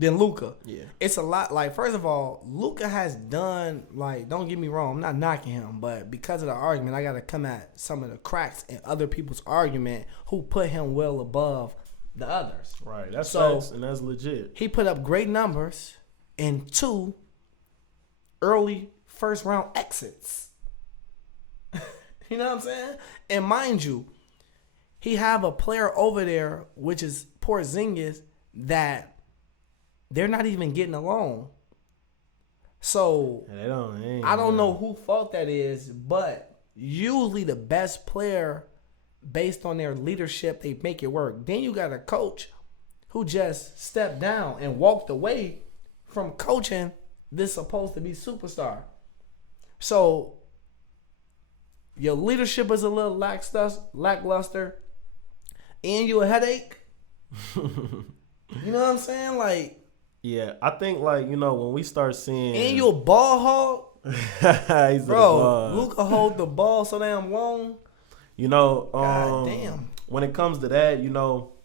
than Luka. Yeah. It's a lot. Like, first of all, Luka has done, like, don't get me wrong, I'm not knocking him, but because of the argument, I got to come at some of the cracks in other people's argument who put him well above the others. Right. That's facts, and that's legit. He put up great numbers in 2 early first round exits. You know what I'm saying? And mind you, he have a player over there, which is Porzingis, that they're not even getting along. So I don't know who fault that is, but usually the best player, based on their leadership, they make it work. Then you got a coach who just stepped down and walked away from coaching this supposed to be superstar. So your leadership is a little lackluster, and you a headache. You know what I'm saying? Like, yeah, I think, like, when we start seeing... And you a ball hog? He's Bro, Luka hold the ball so damn long. God damn. When it comes to that,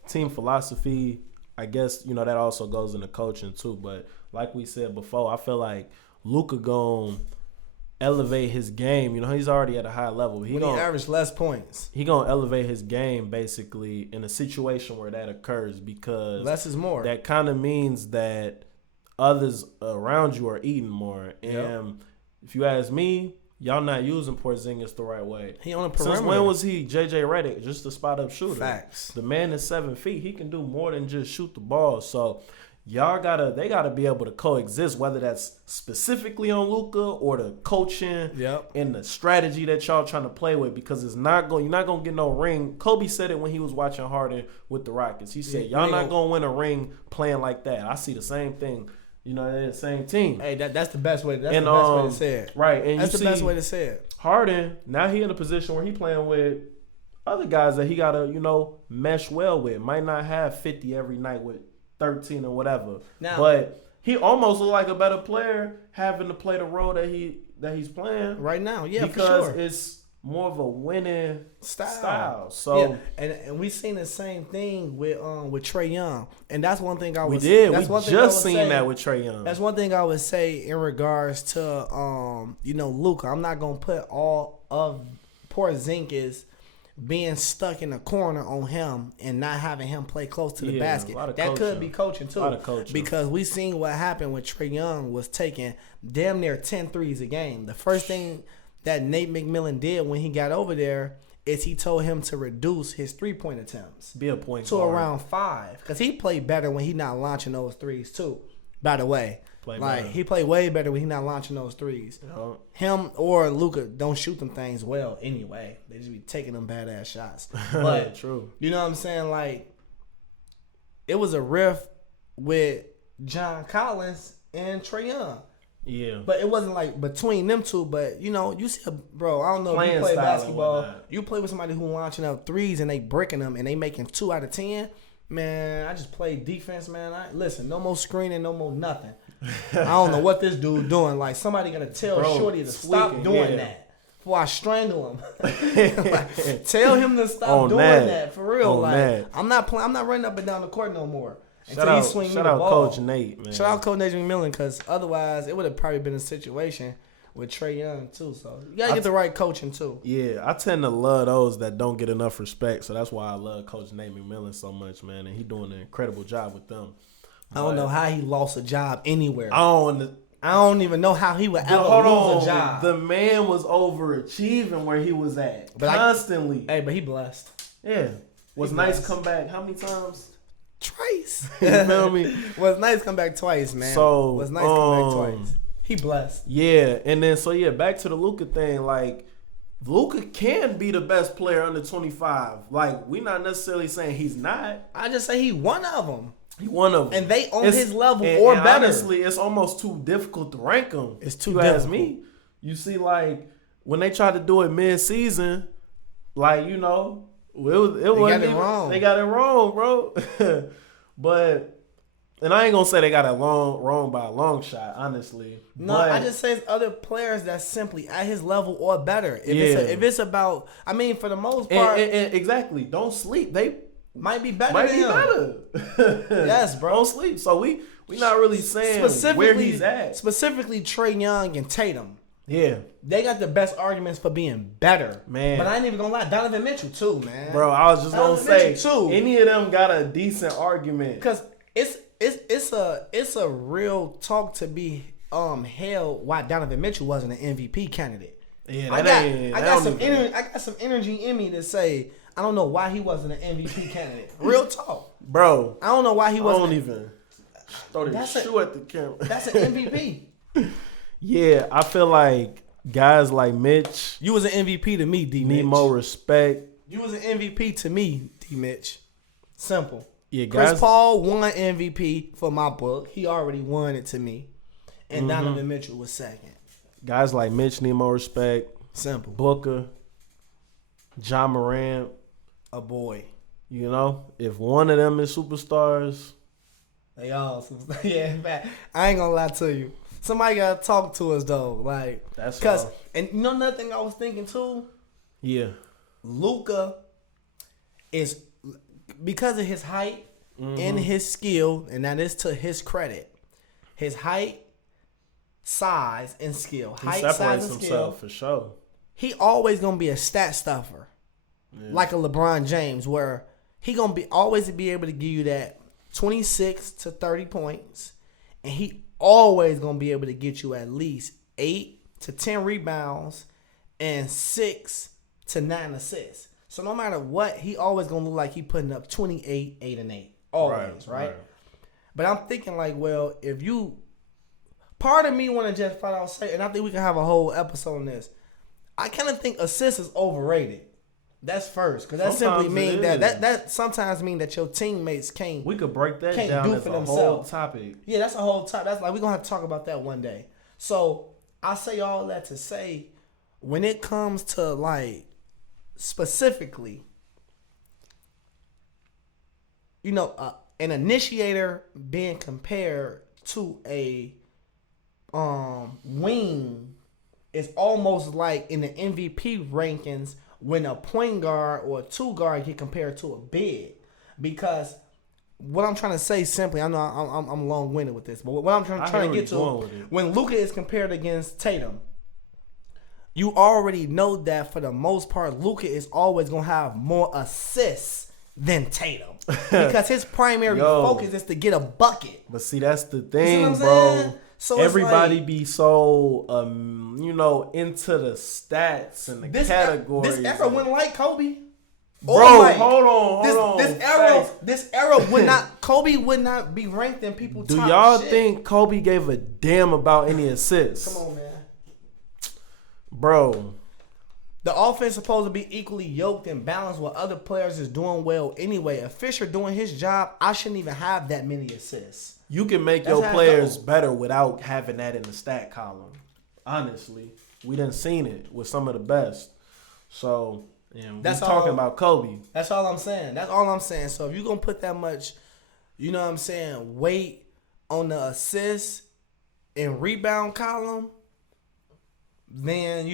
team philosophy, I guess, that also goes into coaching too. But like we said before, I feel like Luka gonna elevate his game. He's already at a high level. He average less points. He gonna elevate his game basically in a situation where that occurs, because less is more. That kind of means that others around you are eating more. And if you ask me, y'all not using Porzingis the right way. He on a perimeter. Since when was he JJ Redick, just a spot up shooter? Facts. The man is 7 feet. He can do more than just shoot the ball. So they gotta be able to coexist, whether that's specifically on Luka or the coaching and the strategy that y'all trying to play with, because you're not gonna get no ring. Kobe said it when he was watching Harden with the Rockets. He said, y'all not gonna win a ring playing like that. I see the same thing. They're the same team. Hey, that's the best way. That's the best way to say it. Right, and that's the best way to say it. Harden, now he in a position where he playing with other guys that he gotta, mesh well with. Might not have 50 every night with 13 or whatever. Now, but he almost look like a better player having to play the role that he's playing right now. Yeah, because for sure. It's more of a winning style. So and we seen the same thing with Trae Young, and that's one thing I would. We did. We just seen that with Trae Young. That's one thing I would say in regards to Luka. I'm not gonna put all of Porzingis being stuck in a corner on him and not having him play close to the basket. That coaching. could be coaching too. A lot of coaching. Because we seen what happened when Trae Young was taking damn near 10 threes a game. The first thing that Nate McMillan did when he got over there is he told him to reduce his 3-point attempts. Be a point to guard. around 5. Because he played better when he not launching those threes too. By the way. He played way better when he not launching those threes. Him or Luka don't shoot them things well anyway. They just be taking them badass shots. But true. You know what I'm saying? Like, it was a rift with John Collins and Trae Young. Yeah. But it wasn't like between them two. But, you know, you see, bro, I don't know if you play basketball. You play with somebody who launching up threes and they breaking them and they making 2 out of 10. Man, I just play defense, man. Listen, no more screening, no more nothing. I don't know what this dude doing. Like, somebody gonna tell Shorty to stop doing that before I strangle him. Like, tell him to stop doing that for real. Like, I'm not running up and down the court no more. Shout out Coach Nate, man. Shout out Coach Nate McMillan, because otherwise it would have probably been a situation with Trae Young too. So you gotta get the right coaching too. Yeah, I tend to love those that don't get enough respect. So that's why I love Coach Nate McMillan so much, man. And he doing an incredible job with them. I don't know how he lost a job anywhere. I don't even know how he would ever lose a job. The man was overachieving where he was at constantly. But he blessed. Yeah, was nice come back. How many times? Twice. You feel me? Was nice come back twice, man. So was nice come back twice. He blessed. Yeah, and then back to the Luka thing. Like, Luka can be the best player under 25. Like, we're not necessarily saying he's not. I just say he one of them. He one of them. And they on his level or better. Honestly, it's almost too difficult to rank him. It's too difficult. Ask me. You see, like, when they tried to do it mid-season, like, you know, they got it wrong. They got it wrong, bro. But, and I ain't going to say they got it wrong by a long shot, honestly. No, I just say it's other players that's simply at his level or better. If it's about, I mean, for the most part. And exactly. Don't sleep. They might be better than him. Yes, bro. Don't sleep. So we not really saying where he's at. Specifically, Trae Young and Tatum. Yeah. They got the best arguments for being better. Man. But I ain't even gonna lie, Donovan Mitchell too, man. Bro, I was just gonna say any of them got a decent argument. Because it's a real talk to be held why Donovan Mitchell wasn't an MVP candidate. Yeah, I got some energy in me to say I don't know why he wasn't an MVP candidate. Real talk. Bro. I don't know why he wasn't. I don't even throw the shoe at the camera. That's an MVP. Yeah, I feel like guys like Mitch. You was an MVP to me, D. Need more respect. You was an MVP to me, D. Mitch. Simple. Yeah, guys. Chris Paul won MVP for my book. He already won it to me. And Donovan Mitchell was second. Guys like Mitch need more respect. Simple. Booker. John Morant. A boy. You know, if one of them is superstars. They all superstars. Yeah, in fact, I ain't gonna lie to you. Somebody gotta talk to us though. Like, that's because, and you know another thing I was thinking too? Yeah. Luka is, because of his height and his skill, and that is to his credit, his height, size, and skill. He separates himself for sure. He always gonna be a stat stuffer. Yeah. Like a LeBron James, where he gonna always be able to give you that 26 to 30 points, and he always gonna be able to get you at least 8 to 10 rebounds and 6 to 9 assists. So no matter what, he always gonna look like he putting up 28, 8 and 8. Always, right? But I'm thinking like, well, if you, part of me want to just flat out say, and I think we can have a whole episode on this. I kind of think assists is overrated. That's first, because that simply means that sometimes mean that your teammates can't. We could break that down as a whole topic. Yeah, that's a whole topic. That's like we're gonna have to talk about that one day. So I say all that to say, when it comes to like specifically, you know, an initiator being compared to a wing is almost like in the MVP rankings when a point guard or a two guard get compared to a big. Because what I'm trying to say simply, I know I'm long winded with this, but what I'm trying to get to, when Luka is compared against Tatum, you already know that for the most part, Luka is always going to have more assists than Tatum. Because his primary focus is to get a bucket. But see, that's the thing, bro. So everybody be so, into the stats and the categories. This era wouldn't like Kobe. Bro, hold on. This era would not. Kobe would not be ranked in people's top. Do y'all shit. think Kobe gave a damn about any assists? Come on, man. Bro. The offense is supposed to be equally yoked and balanced while other players is doing well anyway. If Fisher doing his job, I shouldn't even have that many assists. You can make your players better without having that in the stat column. Honestly, we done seen it with some of the best. So, that's talking about Kobe. That's all I'm saying. That's all I'm saying. So if you're going to put that much, weight on the assist and rebound column, then,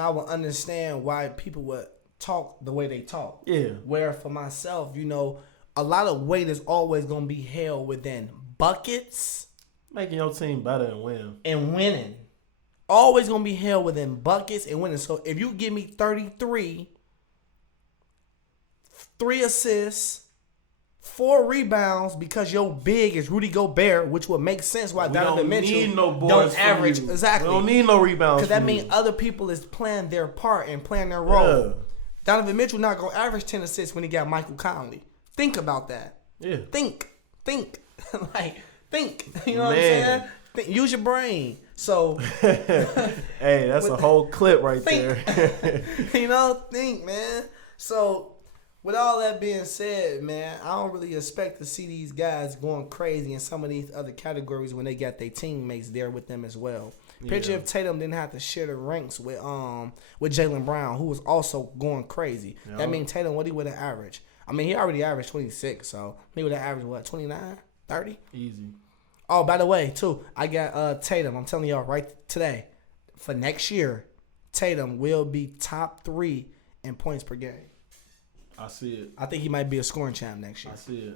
I will understand why people would talk the way they talk. Yeah. Where for myself, a lot of weight is always going to be held within buckets. Making your team better and win. And winning. Always going to be held within buckets and winning. So if you give me 33, 3 assists, 4 rebounds because your big is Rudy Gobert, which would make sense why Donovan Mitchell don't average. Exactly. We don't need no rebounds. Because that means other people is playing their part and playing their role. Yeah. Donovan Mitchell not going to average 10 assists when he got Michael Conley. Think about that. Yeah. Think. Think. You know what I'm saying? Use your brain. So. Hey, that's a whole clip right there. Think, man. So. With all that being said, man, I don't really expect to see these guys going crazy in some of these other categories when they got their teammates there with them as well. Picture if Tatum didn't have to share the ranks with Jaylen Brown, who was also going crazy. Yep. That means Tatum, what he would have averaged? I mean, he already averaged 26, so he would have averaged, what, 29, 30? Easy. Oh, by the way, too, I got Tatum. I'm telling y'all right today, for next year, Tatum will be top 3 in points per game. I see it. I think he might be a scoring champ next year. I see it.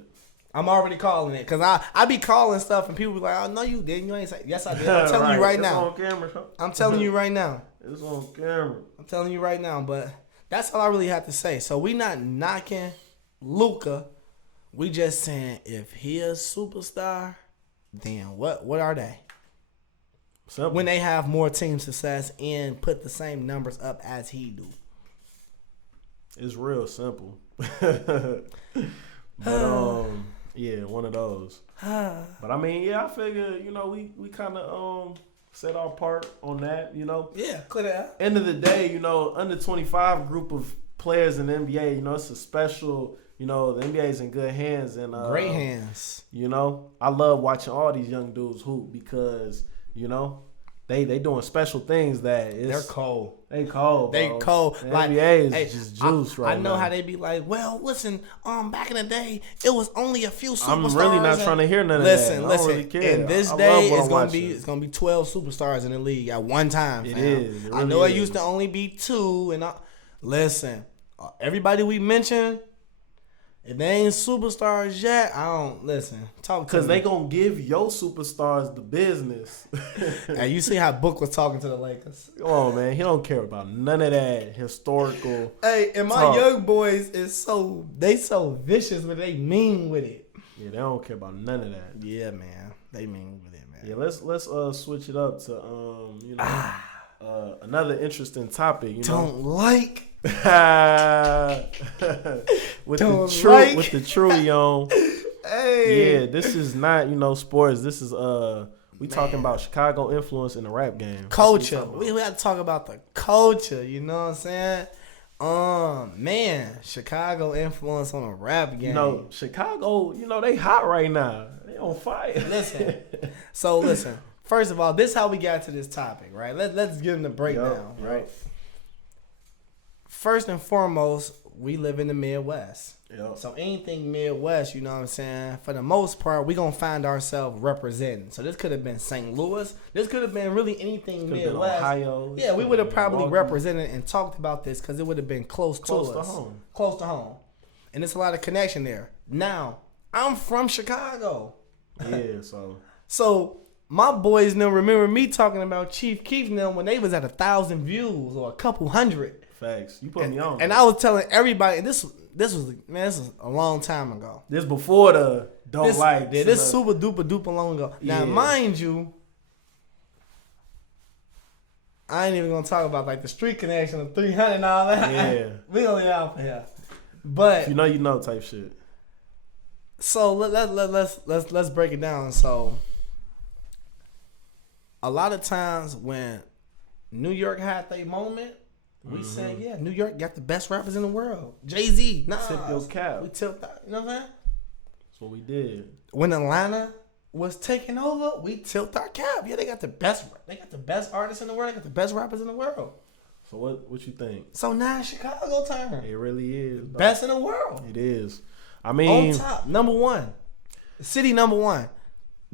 I'm already calling it because I be calling stuff and people be like, "Oh no, you didn't. You ain't say." Yes, I did. I'm telling you right now. It's on camera. I'm telling you right now. It's on camera. I'm telling you right now. But that's all I really have to say. So we not knocking Luka. We just saying if he a superstar, then what are they? Simple. When they have more team success and put the same numbers up as he do. It's real simple. But yeah, one of those. But I mean, I figure, we kind of set our part on that, Yeah, clear that out. End of the day, under 25 group of players in the NBA, it's a special, the NBA is in good hands and great hands. I love watching all these young dudes hoop because, They doing special things they're cold. They cold. They bro. cold. The like NBA is just juice right now. I know how they be like, well, listen, back in the day, it was only a few superstars. I'm really not trying to hear none of that. I don't really care. In this day, it's gonna be 12 superstars in the league at one time. It is. It really I know it used to only be 2, and listen, everybody we mentioned. If they ain't superstars yet, I don't listen. Talk to because they gonna give your superstars the business. And you see how Book was talking to the Lakers. Come on, man. He don't care about none of that historical. Hey, and my young boys is so vicious, but they mean with it. Yeah, they don't care about none of that. Yeah, man. They mean with it, man. Yeah, let's switch it up to another interesting topic. Don't like. with the truly on. Hey. Yeah, this is not sports. This is we talking about Chicago influence in the rap game. Culture. We got to talk about the culture. You know what I'm saying? Man, Chicago influence on a rap game. Chicago. They hot right now. They on fire. Listen. First of all, this is how we got to this topic, right? Let's give them the breakdown, right? First and foremost, we live in the Midwest. Yep. So anything Midwest, you know what I'm saying, for the most part, we're going to find ourselves representing. So this could have been St. Louis. This could have been really anything Midwest. Ohio. Yeah, we would have probably represented and talked about this because it would have been close to home. Close to home. And there's a lot of connection there. Now, I'm from Chicago. Yeah, So my boys now remember me talking about Chief Keef now when they was at 1,000 views or a couple hundred. Facts. You put me on. And I was telling everybody, this was a long time ago. This before the don't like. Yeah, this super duper long ago. Now, mind you, I ain't even gonna talk about like the street connection of 300 and all that. Yeah, we gonna leave out for here. But you know type shit. So let's break it down. So a lot of times when New York had their moment, we saying, yeah, New York got the best rappers in the world. Jay-Z, Nas. Tip your cap. We tilt that. You know what I'm saying? That's what we did. When Atlanta was taking over, we tilt our cap. Yeah, they got the best artists in the world. They got the best rappers in the world. So what you think? So now it's Chicago turn. It really is. Best in the world. It is. I mean, on top, number one. The city number one.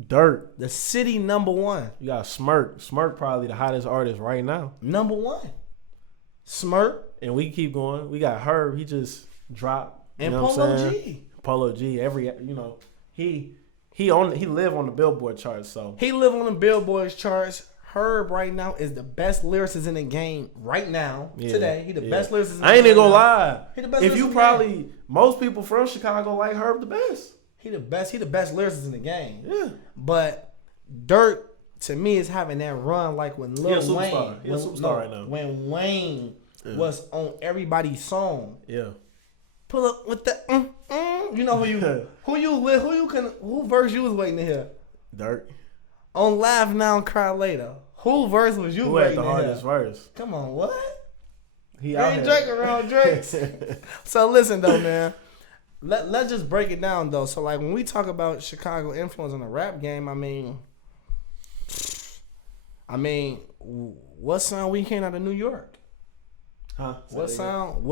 Dirt. The city number one. You got Smirk. Smirk probably the hottest artist right now. Number one. Smirk. And we keep going. We got Herb. He just dropped. And Polo G. Polo G. He live on the Billboard charts. So he live on the Billboard charts. Herb right now is the best lyricist in the game right now. Yeah, today, he the best lyricist in the game. I ain't even gonna lie. He the best if you probably most people from Chicago like Herb the best. He the best lyricist in the game. Yeah. But Dirt to me is having that run like when Lil Wayne. He's a superstar right now. When Wayne was on everybody's song. Yeah. Pull up with the you know who verse you was waiting to hear? Dirt. On Laugh Now and Cry Later. Who verse was you waiting to hear? Who had the hardest verse? Come on, what? He ain't Drake around Drake. So listen though, man. Let's just break it down though. So like when we talk about Chicago influence on the rap game, I mean, what sound we hearing out of New York? Huh? What sound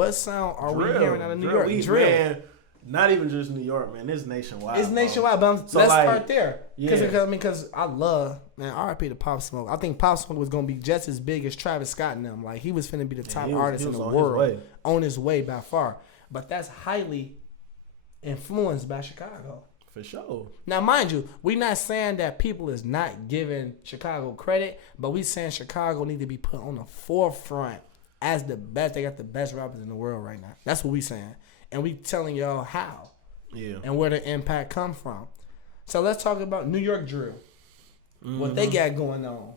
are we hearing out of New York? Drill. Man, not even just New York, man. It's nationwide. It's nationwide, but let's start there. Because I love, man, R.I.P. to Pop Smoke. I think Pop Smoke was going to be just as big as Travis Scott and them. Like, he was finna be the top artist in the world. On his way by far. But that's highly influenced by Chicago. For sure. Now, mind you, we not saying that people is not giving Chicago credit, but we saying Chicago need to be put on the forefront as the best. They got the best rappers in the world right now. That's what we saying. And we telling y'all how. Yeah. And where the impact come from. So let's talk about New York drill. Mm-hmm. What they got going on.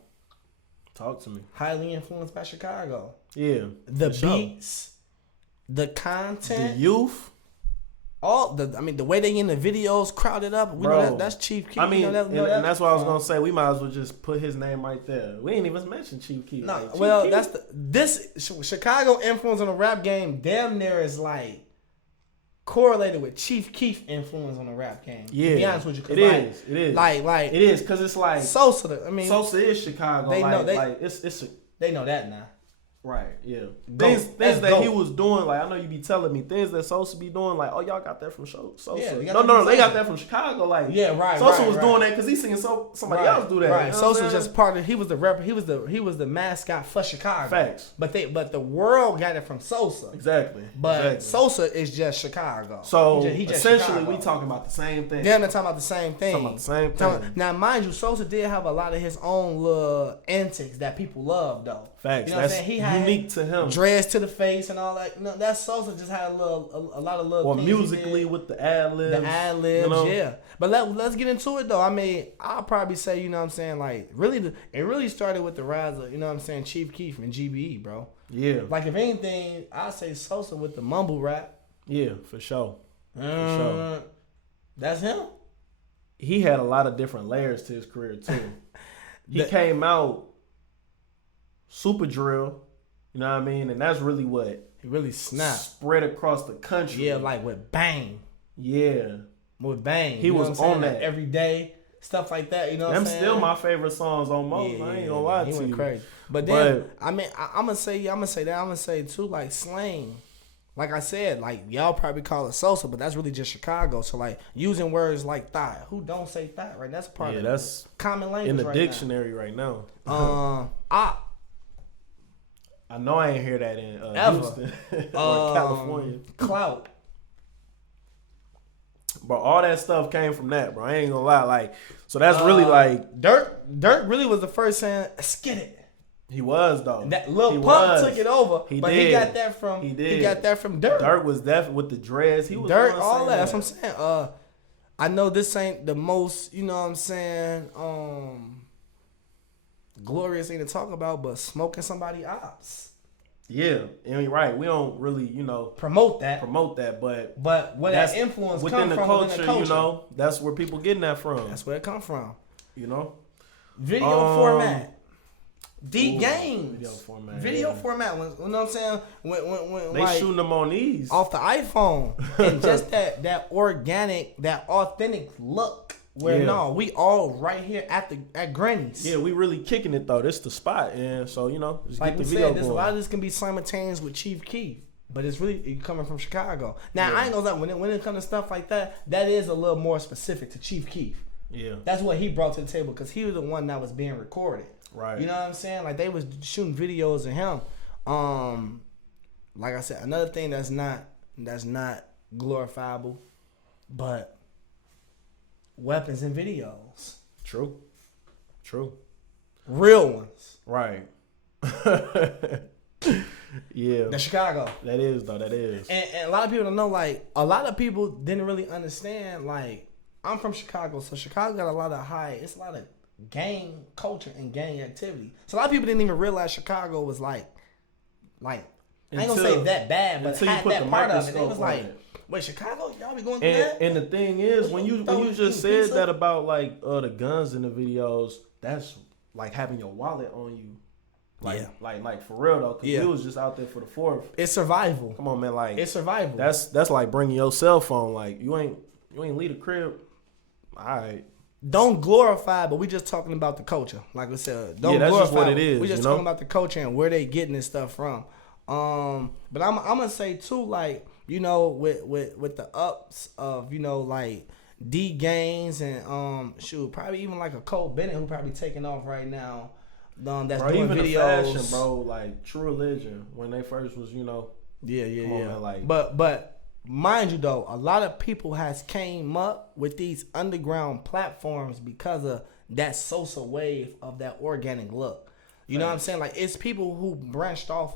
Talk to me. Highly influenced by Chicago. Yeah. The beats, the content, the youth. The way they in the videos crowded up. We know that's Chief Keef. I mean, and that's what I was gonna say. We might as well just put his name right there. We ain't even mentioned Chief Keef. No, like, well, Keef. this Chicago influence on the rap game. Damn near is like correlated with Chief Keef influence on the rap game. Yeah, to be honest with you, it is. Like it is because it's like Sosa. Sosa is Chicago. They know they know that now. Right, yeah. Things that he was doing, like I know you be telling me things that Sosa be doing, like, oh, y'all got that from Sosa. Yeah, no, they got that from Chicago. Like, yeah, right. Sosa was doing that because he seen somebody else do that. Right, you know Sosa was just part of. He was the rapper. He was the mascot for Chicago. Facts. But the world got it from Sosa. Exactly. But Sosa is just Chicago. So he just essentially, Chicago. we talking about the same thing. Yeah, they're talking about the same thing. Now, mind you, Sosa did have a lot of his own little antics that people love, though. Facts. You know That's what I'm saying? He had unique to him. Dreads to the face and all that. No, that Sosa just had a lot of little. Or musically with the ad libs. The ad libs, yeah. But let's get into it though. I mean, I'll probably say, you know what I'm saying, like really, it really started with the rise of, you know what I'm saying, Chief Keef and GBE, bro. Yeah. Like if anything, I'd say Sosa with the mumble rap. Yeah, for sure. For sure. That's him. He had a lot of different layers to his career too. He came out super drill, you know what I mean? And that's really what he really snapped. Spread across the country. Yeah, like with Bang. Yeah. With Bang. He was on that every day. Stuff like that, you know what I'm saying? Them still my favorite songs on most. I ain't gonna lie to you. He went crazy. But then, I mean, I'm gonna say that. I'm gonna say too, like slang. Like I said, like y'all probably call it Sosa, but that's really just Chicago. So like using words like thigh. Who don't say thigh, right? That's part of that's common language in the dictionary right now. I know I ain't hear that in Houston or California. Clout. Bro, all that stuff came from that, bro. I ain't gonna lie. Like, So that's really like Dirk really was the first saying, "Skid it." he was though. That Lil Pump took it over, He but did. he got that from he got that from Dirk. Dirk was definitely with the dreads. He was Dirk, all that. That's what I'm saying. I know this ain't the most, you know what I'm saying, glorious thing to talk about, but smoking somebody ops. Yeah, and you're right. We don't really, promote that, but where that influence within the from culture, that's where people getting that from. That's where it come from. Video format. Games. Video format. When, you know what I'm saying? When they like, shooting them on these off the iPhone, and just that organic, that authentic look. Where we all right here at Granny's. Yeah, we really kicking it though. This the spot, and so just like get the we video said, going. A lot of this can be simultaneous with Chief Keef, but it's really coming from Chicago. Now I ain't gonna lie, when it comes to stuff like that is a little more specific to Chief Keef. Yeah, that's what he brought to the table because he was the one that was being recorded. Right. You know what I'm saying? Like they was shooting videos of him. Like I said, another thing that's not glorifiable, but weapons and videos. True. Real ones. Right. Yeah. That's Chicago. That is though. That is. And a lot of people don't know. Like a lot of people didn't really understand. Like I'm from Chicago, so Chicago got a lot of it's a lot of gang culture and gang activity. So a lot of people didn't even realize Chicago was like I ain't gonna say that bad, but had that part of it. It was like, wait, Chicago, y'all be going through that? And the thing is, when you just said that about like the guns in the videos, that's like having your wallet on you. Like for real though, because we was just out there for the 4th. It's survival. Come on, man, like it's survival. That's like bringing your cell phone. Like you ain't leave the crib. All right. Don't glorify, but we just talking about the culture. Like I said, don't that's glorify. Just what it is. We just talking about the culture and where they getting this stuff from. But I'm gonna say too, like with the ups of like D Gaines and probably even like a Cole Bennett who probably taking off right now. That's doing even videos, the fashion, bro. Like True Religion when they first was, Yeah. On, man, like, but. Mind you, though, a lot of people has came up with these underground platforms because of that Sosa wave of that organic look. You know what I'm saying? Like, it's people who branched off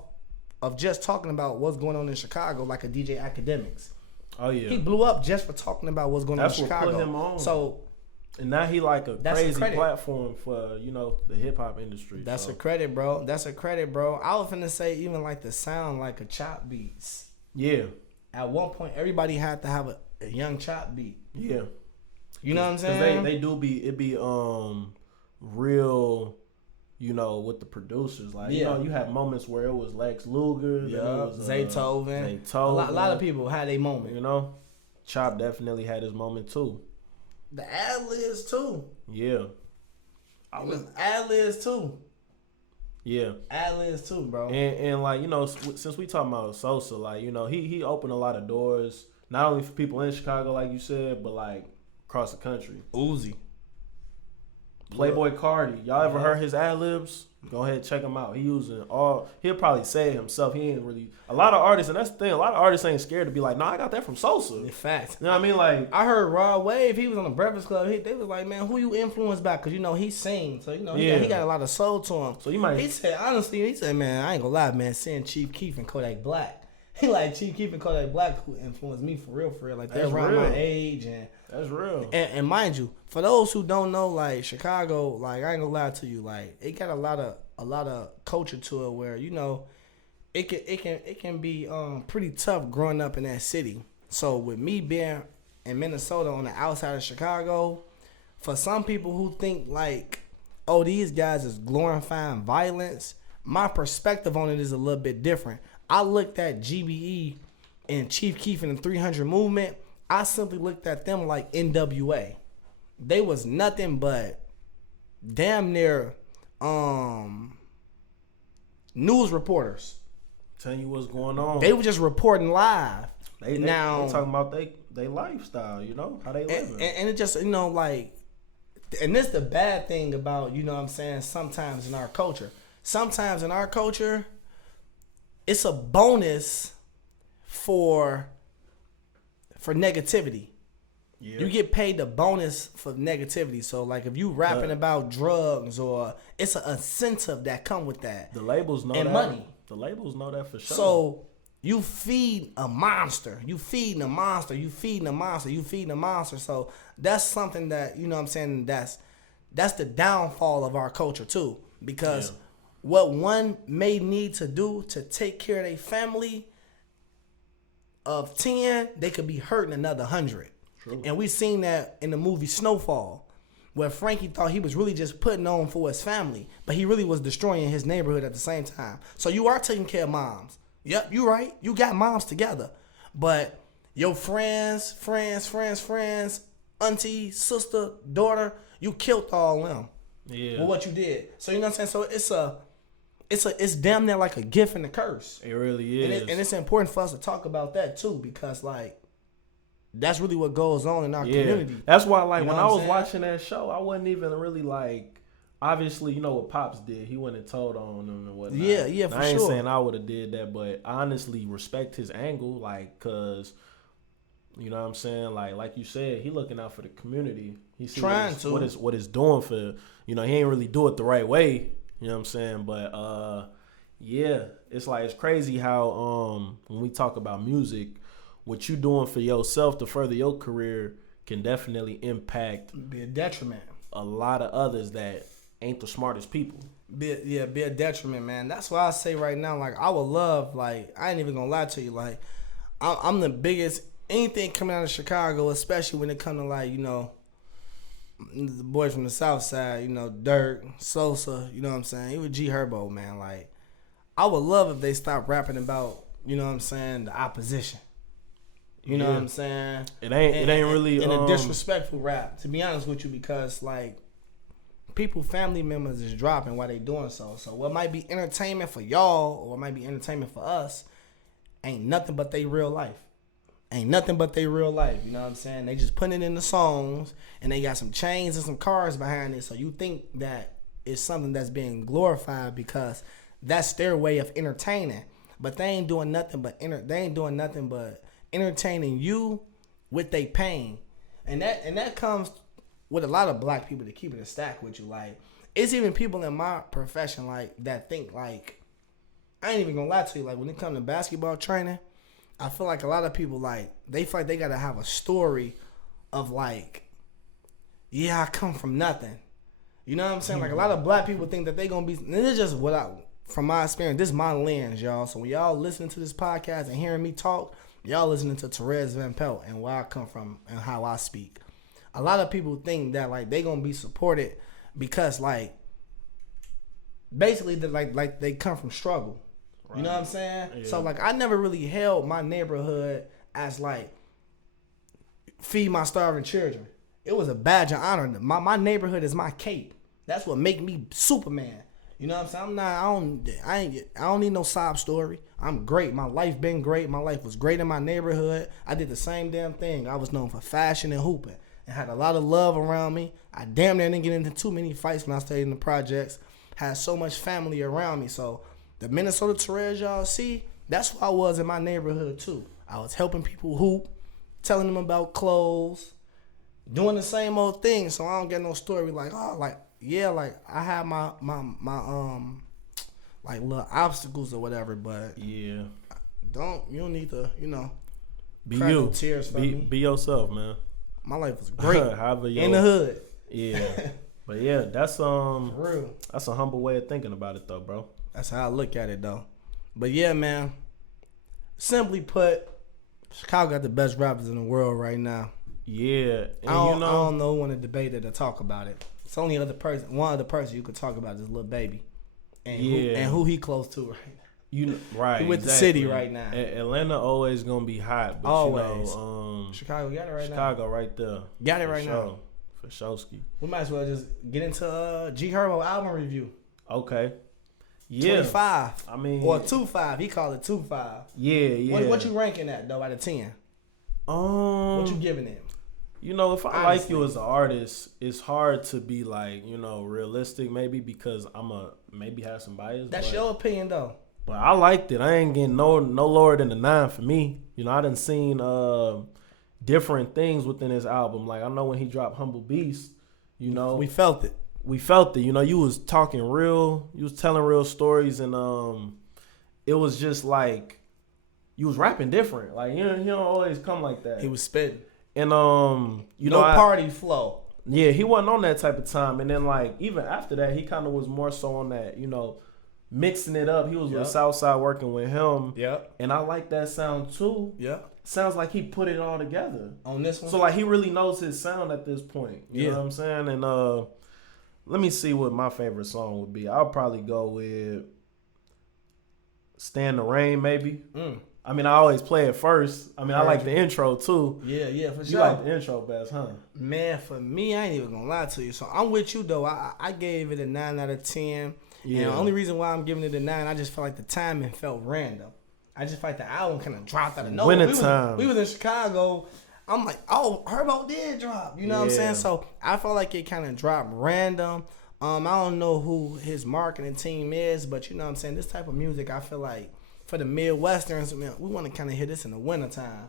of just talking about what's going on in Chicago, like a DJ Academics. Oh, yeah. He blew up just for talking about what's going on in Chicago. Put him on. So, and now he like a crazy platform for, the hip-hop industry. That's a credit, bro. I was finna say even like the sound like a Chop Beats. Yeah. At one point, everybody had to have a young Chop beat. Yeah, you know what I'm saying? They do be real, with the producers. Like you have moments where it was Lex Luger, it was Zaytoven. A lot of people had a moment. Chop definitely had his moment too. The ad-libs too. Yeah, ad-libs too. Yeah, ad-libs too, bro. And like since we talking about Sosa, like he opened a lot of doors, not only for people in Chicago, like you said, but like across the country. Uzi, Playboy Cardi, y'all ever heard his ad-libs? Go ahead, check him out. He'll probably say it himself. He ain't really a lot of artists, and that's the thing. A lot of artists ain't scared to be like, "No, I got that from Sosa." In fact, you know what I mean? Like I heard Rod Wave. He was on the Breakfast Club. They was like, "Man, who you influenced by?" Because he sings, so he got a lot of soul to him. So you might. He said honestly, "Man, I ain't gonna lie, man. Seeing Chief Keef and Kodak Black, he like Chief Keef and Kodak Black who influenced me for real. Like they're around my age and." That's real. And mind you, for those who don't know, like Chicago, like I ain't gonna lie to you, like it got a lot of culture to it where it can be pretty tough growing up in that city. So with me being in Minnesota on the outside of Chicago, for some people who think like, oh, these guys is glorifying violence, my perspective on it is a little bit different. I looked at GBE and Chief Keef and the 300 movement. I simply looked at them like NWA. They was nothing but damn near news reporters. Telling you what's going on. They were just reporting live. They talking about they lifestyle, how they living. And it just, like, and this the bad thing about, what I'm saying, sometimes in our culture. Sometimes in our culture, it's a bonus for negativity. Yeah. You get paid the bonus for negativity. So like if you rapping about drugs or it's an incentive that come with that. The labels know and that. money. The labels know that for sure. So you feed a monster. You feeding a monster. You feeding a monster. You feeding a monster. So that's something that, you know what I'm saying, that's the downfall of our culture too. Because what one may need to do to take care of their family of 10, they could be hurting another 100. True. And we seen that in the movie Snowfall, where Frankie thought he was really just putting on for his family, but he really was destroying his neighborhood at the same time. So you are taking care of moms. Yep, you right. You got moms together. But your friends, auntie, sister, daughter, you killed all them. Yeah. With what you did. So you know what I'm saying? So it's damn near like a gift and a curse. It really is. And it's important for us to talk about that too, because like that's really what goes on in our community. That's why, like, you know when I was saying? watching that show, I wasn't even really like, obviously, you know what Pops did. He went and told on them and whatnot. Yeah, for sure. I ain't saying I would have did that, but I honestly respect his angle, like, cause, you know what I'm saying? Like you said, he looking out for the community. He's trying what it's doing for, you know, he ain't really do it the right way. You know what I'm saying? But yeah, it's like, it's crazy how when we talk about music, what you doing for yourself to further your career can definitely impact, be a detriment. A lot of others that ain't the smartest people. Be a detriment, man. That's why I say right now, like, I would love, like, I ain't even gonna lie to you, like, I'm the biggest, anything coming out of Chicago, especially when it come to, like, you know, the boys from the South Side, you know, Dirk, Sosa, you know what I'm saying? Even G Herbo, man. Like, I would love if they stopped rapping about, you know what I'm saying, the opposition. You know what I'm saying? It ain't really in a disrespectful rap, to be honest with you, because like people, family members is dropping while they doing so. So what might be entertainment for y'all or what might be entertainment for us ain't nothing but they real life. Ain't nothing but they real life. You know what I'm saying? They just putting it in the songs and they got some chains and some cars behind it. So you think that it's something that's being glorified because that's their way of entertaining. But they ain't doing nothing but entertaining you with their pain. And that comes with a lot of black people to keep it a stack with you. Like, it's even people in my profession like that think like, I ain't even gonna lie to you, like when it comes to basketball training, I feel like a lot of people like they feel like they gotta have a story of like, yeah, I come from nothing. You know what I'm saying? Like a lot of black people think that they gonna be, and this is just from my experience, this is my lens, y'all. So when y'all listening to this podcast and hearing me talk, y'all listening to Therese Van Pelt and where I come from and how I speak. A lot of people think that like they gonna be supported because like basically like they come from struggle. Right. You know what I'm saying? Yeah. So like I never really held my neighborhood as like feed my starving children. It was a badge of honor. My neighborhood is my cape. That's what make me Superman. You know what I'm saying? I don't need no sob story. I'm great. My life been great. My life was great in my neighborhood. I did the same damn thing. I was known for fashion and hooping and had a lot of love around me. I damn near didn't get into too many fights when I stayed in the projects. Had so much family around me. So the Minnesota Therese y'all see, that's what I was in my neighborhood too. I was helping people hoop, telling them about clothes, doing the same old thing. So I don't get no story like, oh, like, yeah, like I had my like little obstacles or whatever, but yeah, you don't need to, you know, be cry you. No tears for me. Be yourself, man. My life was great in the hood. Yeah, but yeah, that's real. That's a humble way of thinking about it, though, bro. That's how I look at it, though. But yeah, man. Simply put, Chicago got the best rappers in the world right now. Yeah, and I don't know who want to debate it or talk about it. It's only one other person you could talk about is Lil Baby, and who he close to right now. Right, he with the city right now. Atlanta always gonna be hot, but always. You know, Chicago got it right now. Chicago right there, got it right now. For Showski. We might as well just get into G Herbo album review. Okay. Yeah. 25. I mean, or 2.5. He called it 2.5. Yeah. What you ranking that though out of 10? What you giving it? You know, if I like you as an artist, it's hard to be like, you know, realistic maybe because maybe have some bias. That's your opinion though. But I liked it. I ain't getting no lower than a 9 for me. You know, I done seen different things within his album. Like I know when he dropped Humble Beast, you know, we felt it. You know, you was talking real, you was telling real stories, and it was just like you was rapping different. Like he don't always come like that. He was spitting, and you no know, party flow. Yeah, he wasn't on that type of time. And then like even after that, he kind of was more so on that, you know, mixing it up. He was with Southside working with him. Yeah, and I like that sound too. Yeah, sounds like he put it all together on this one. So like he really knows his sound at this point. You know what I'm saying? And let me see what my favorite song would be. I'll probably go with Stand the Rain, maybe. I mean, I always play it first. I mean, I like the intro too. Yeah, for sure. You like the intro best, huh? Man, for me, I ain't even gonna lie to you. So I'm with you though. I gave it a 9 out of 10. Yeah. And the only reason why I'm giving it a 9, I just felt like the timing felt random. I just felt like the album kind of dropped out of nowhere. Wintertime. We was in Chicago. I'm like, oh, Herbo did drop. You know what I'm saying? So I felt like it kind of dropped random. I don't know who his marketing team is, but you know what I'm saying? This type of music, I feel like for the Midwesterns, man, we want to kind of hear this in the wintertime.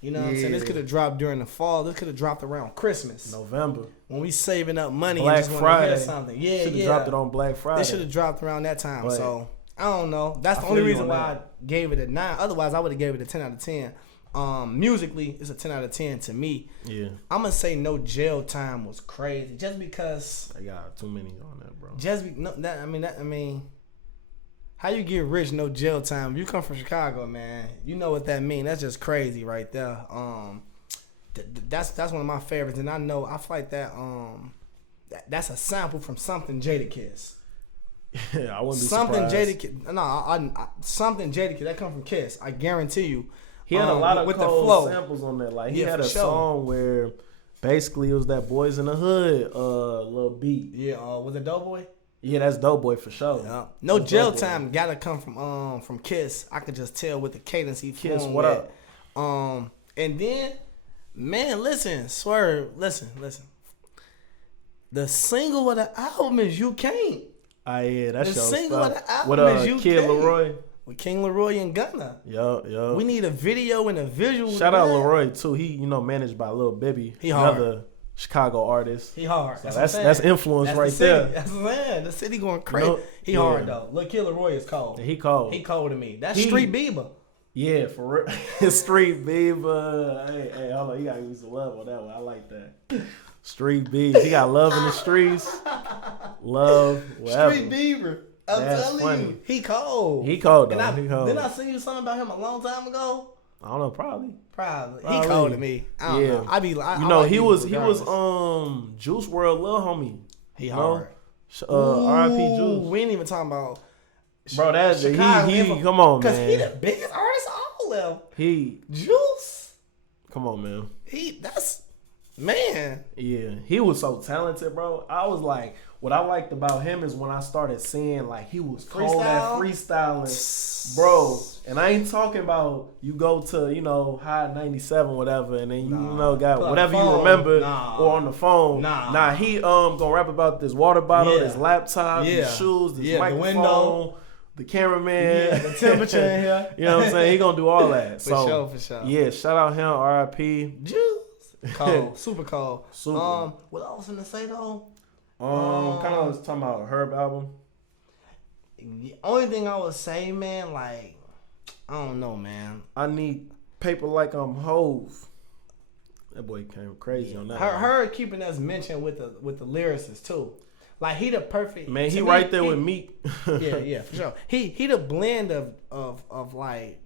You know what I'm saying? This could have dropped during the fall. This could have dropped around Christmas. November. When we saving up money Black and just want to hear something. Yeah, should have dropped it on Black Friday. They should have dropped around that time. But so, I don't know. That's the only reason why I gave it a 9. Otherwise, I would have gave it a 10 out of 10. Musically, it's a 10 out of 10 to me. Yeah. I'm going to say No Jail Time was crazy. Just because. I got too many on that, bro. I mean, how you get rich, no jail time? You come from Chicago, man. You know what that means. That's just crazy right there. That's one of my favorites, and I feel like that that's a sample from Something Jadakiss. Yeah, I wouldn't be Something surprised. Jadakiss. No, Something Jadakiss. That come from Kiss. I guarantee you. He had a lot of with cold the flow. samples on there. Like he had a song where basically it was that Boys in the Hood little beat. Yeah, was it Doughboy? Yeah, that's Doughboy for sure. Yeah. No that's Jail Doughboy. Time gotta come from Kiss. I could just tell with the cadence he Kiss. What up? And then, man, listen, Swerve, listen. The single of the album is You Can't. Yeah, that's the your single stuff. of the album with is You Kid Can't. Leroy. With King Leroy and Gunna. Yo. We need a video and a visual. Shout out Leroy too. He managed by Lil Bibby. He hard. Another Chicago artist. He hard. So that's influence right there. That's man. The city going crazy. He hard though. Look, Kid Leroy is cold. He cold. He cold to me. That's Street Bieber. Yeah, for real. Street Bieber. Hey, hold on. You gotta use the love on that one. I like that. Street Bieber. He got love in the streets. Love. Whatever. Street Bieber. I'm telling you, he cold. He cold though. Didn't I sing you something about him a long time ago? I don't know, probably. He cold to me. I don't know. I be like, he was Juice WRLD little homie. He hard. R.I.P. Juice. We ain't even talking about. Bro, that's he. Come on, man. Because he the biggest artist of all of them. Juice. Come on, man. Man. Yeah, he was so talented, bro. I was like, what I liked about him is when I started seeing like he was cold at freestyling, bro. And I ain't talking about you go to High 97 whatever, and then got whatever you remember or on the phone. Nah, he gonna rap about this water bottle, this laptop, his shoes, this microphone. The window. The cameraman, the temperature in here. You know what I'm saying? He gonna do all that. For sure. Yeah, shout out him, R.I.P. Juice. Cold, super cold. Super. What I was gonna say though? Kind of was talking about Herb album. The only thing I would say, man, like, I don't know, man. I need Paper Like I'm Hove. That boy came crazy on that. Her keeping us mentioned with the lyricists too. Like he the perfect man. He right there with Meek. yeah, for sure. He the blend of like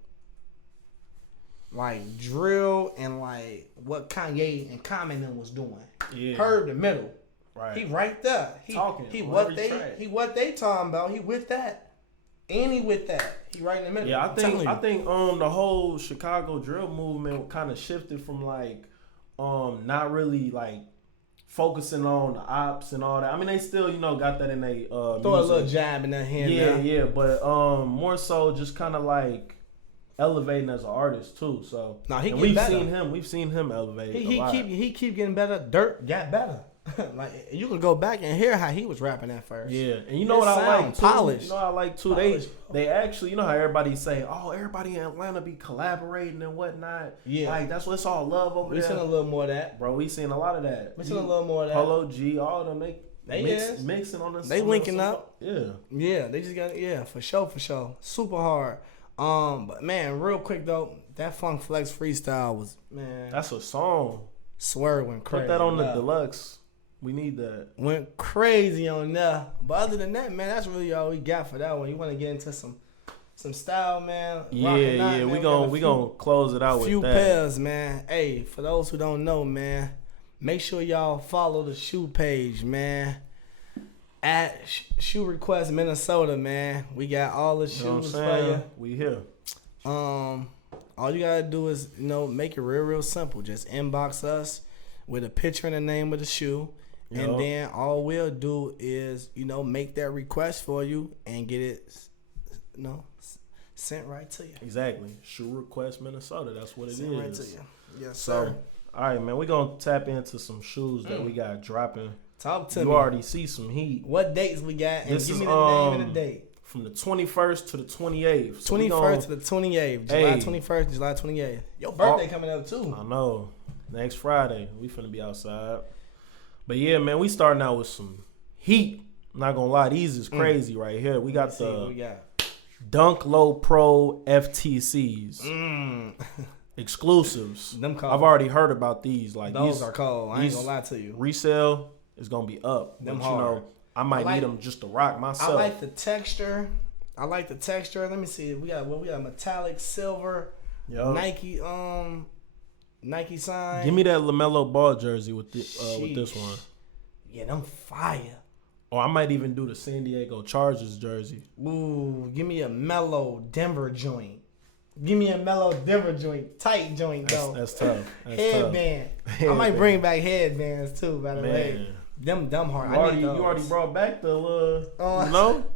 drill and like what Kanye and Common was doing. Yeah. Herb the middle. Right. He right there. He talking. He what they talking about. He with that. And he with that. He right in the middle. Yeah, I think the whole Chicago drill movement kind of shifted from like not really like focusing on the ops and all that. I mean they still, got that in they throw a little jab in their hand. Yeah, but more so just kinda like elevating as an artist too. So we've seen him elevate. He keep getting better. Dirt got better. Like you can go back and hear how he was rapping at first. Yeah, and you know what I like too? Polished. You know what I like too? They actually, you know how everybody say, oh, everybody in Atlanta be collaborating and whatnot. Yeah. Like, that's what's all love over there. We seen a little more of that. Bro, we seen a lot of that. We seen a little more of that. Polo G, all of them, they mixing on this. They linking up. Yeah. Yeah, they just got, for sure. Super hard. But man, real quick though, that Funk Flex freestyle was, man. That's a song. Swear went crazy. Put that on the deluxe. We need that. Went crazy on there. But other than that, man, that's really all we got for that one. You want to get into some style, man? Yeah. We gonna close it out with that. Few pairs, man. Hey, for those who don't know, man, make sure y'all follow the shoe page, man. At Shoe Request Minnesota, man. We got all the shoes for you. We here. All you gotta do is, make it real simple. Just inbox us with a picture and the name of the shoe. Yep. And then all we'll do is, make that request for you and get it, sent right to you. Exactly. Shoe Request Minnesota. That's what it sent is. Right to you. Yes, sir. All right, man. We're going to tap into some shoes that we got dropping. Talk to me. You already see some heat. What dates we got? And give me the name and the date. From the 21st to the 28th. So 21st to the 28th. July 21st, July 28th. Your birthday coming up, too. I know. Next Friday. We finna be outside. But yeah, man, we starting out with some heat. I'm not gonna lie, these is crazy right here. We got Dunk Low Pro FTCs. Exclusives. Them cold. I've already heard about these. Like those are cold. I ain't gonna lie to you. Resale is gonna be up. Them but hard. I might need them just to rock myself. I like the texture. Let me see. We got metallic silver. Nike Nike sign. Give me that LaMelo Ball jersey with this one. Yeah, them fire. Or I might even do the San Diego Chargers jersey. Ooh, give me a Mellow Denver joint. Tight joint, though. That's tough. Headband. I might bring back headbands, too, by the way. Them hard. You already brought back the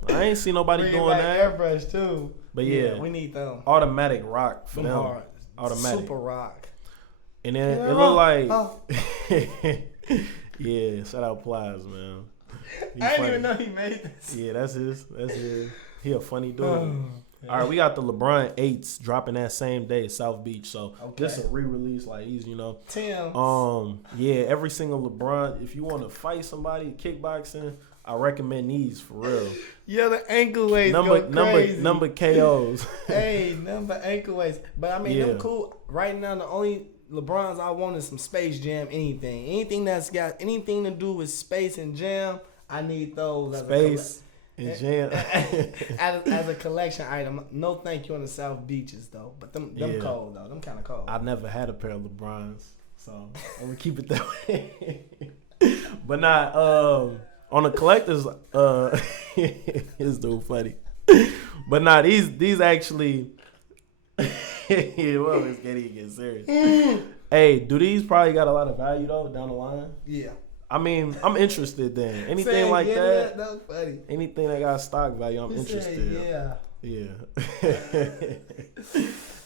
I ain't seen nobody doing that. Airbrush, too. But yeah. We need them. Automatic rock for them. Hard. Automatic. Super rock. And then it look like, yeah, shout out Plies, man. I didn't even know he made this. Yeah, that's his. He a funny dude. All right, we got the LeBron 8s dropping that same day, South Beach. So this a re-release, like he's, Tim. Yeah, every single LeBron. If you want to fight somebody, kickboxing, I recommend these for real. Yeah, the ankle weights go crazy. Number KOs. Hey, number ankle weights. But I mean, them cool. Right now, the only LeBrons I want is some Space Jam. Anything that's got anything to do with space and jam. I need those. Space and jam. as a collection item. No thank you on the South Beaches though. But them cold though. Them kind of cold. I never had a pair of LeBrons, so I'm gonna keep it that way. But not on the collectors. This dude funny. But nah, these actually. Well, it's getting serious. Hey, do these probably got a lot of value though down the line? Yeah. I mean, I'm interested then. Anything like that? That's funny. Anything that got stock value, I'm interested. Yeah.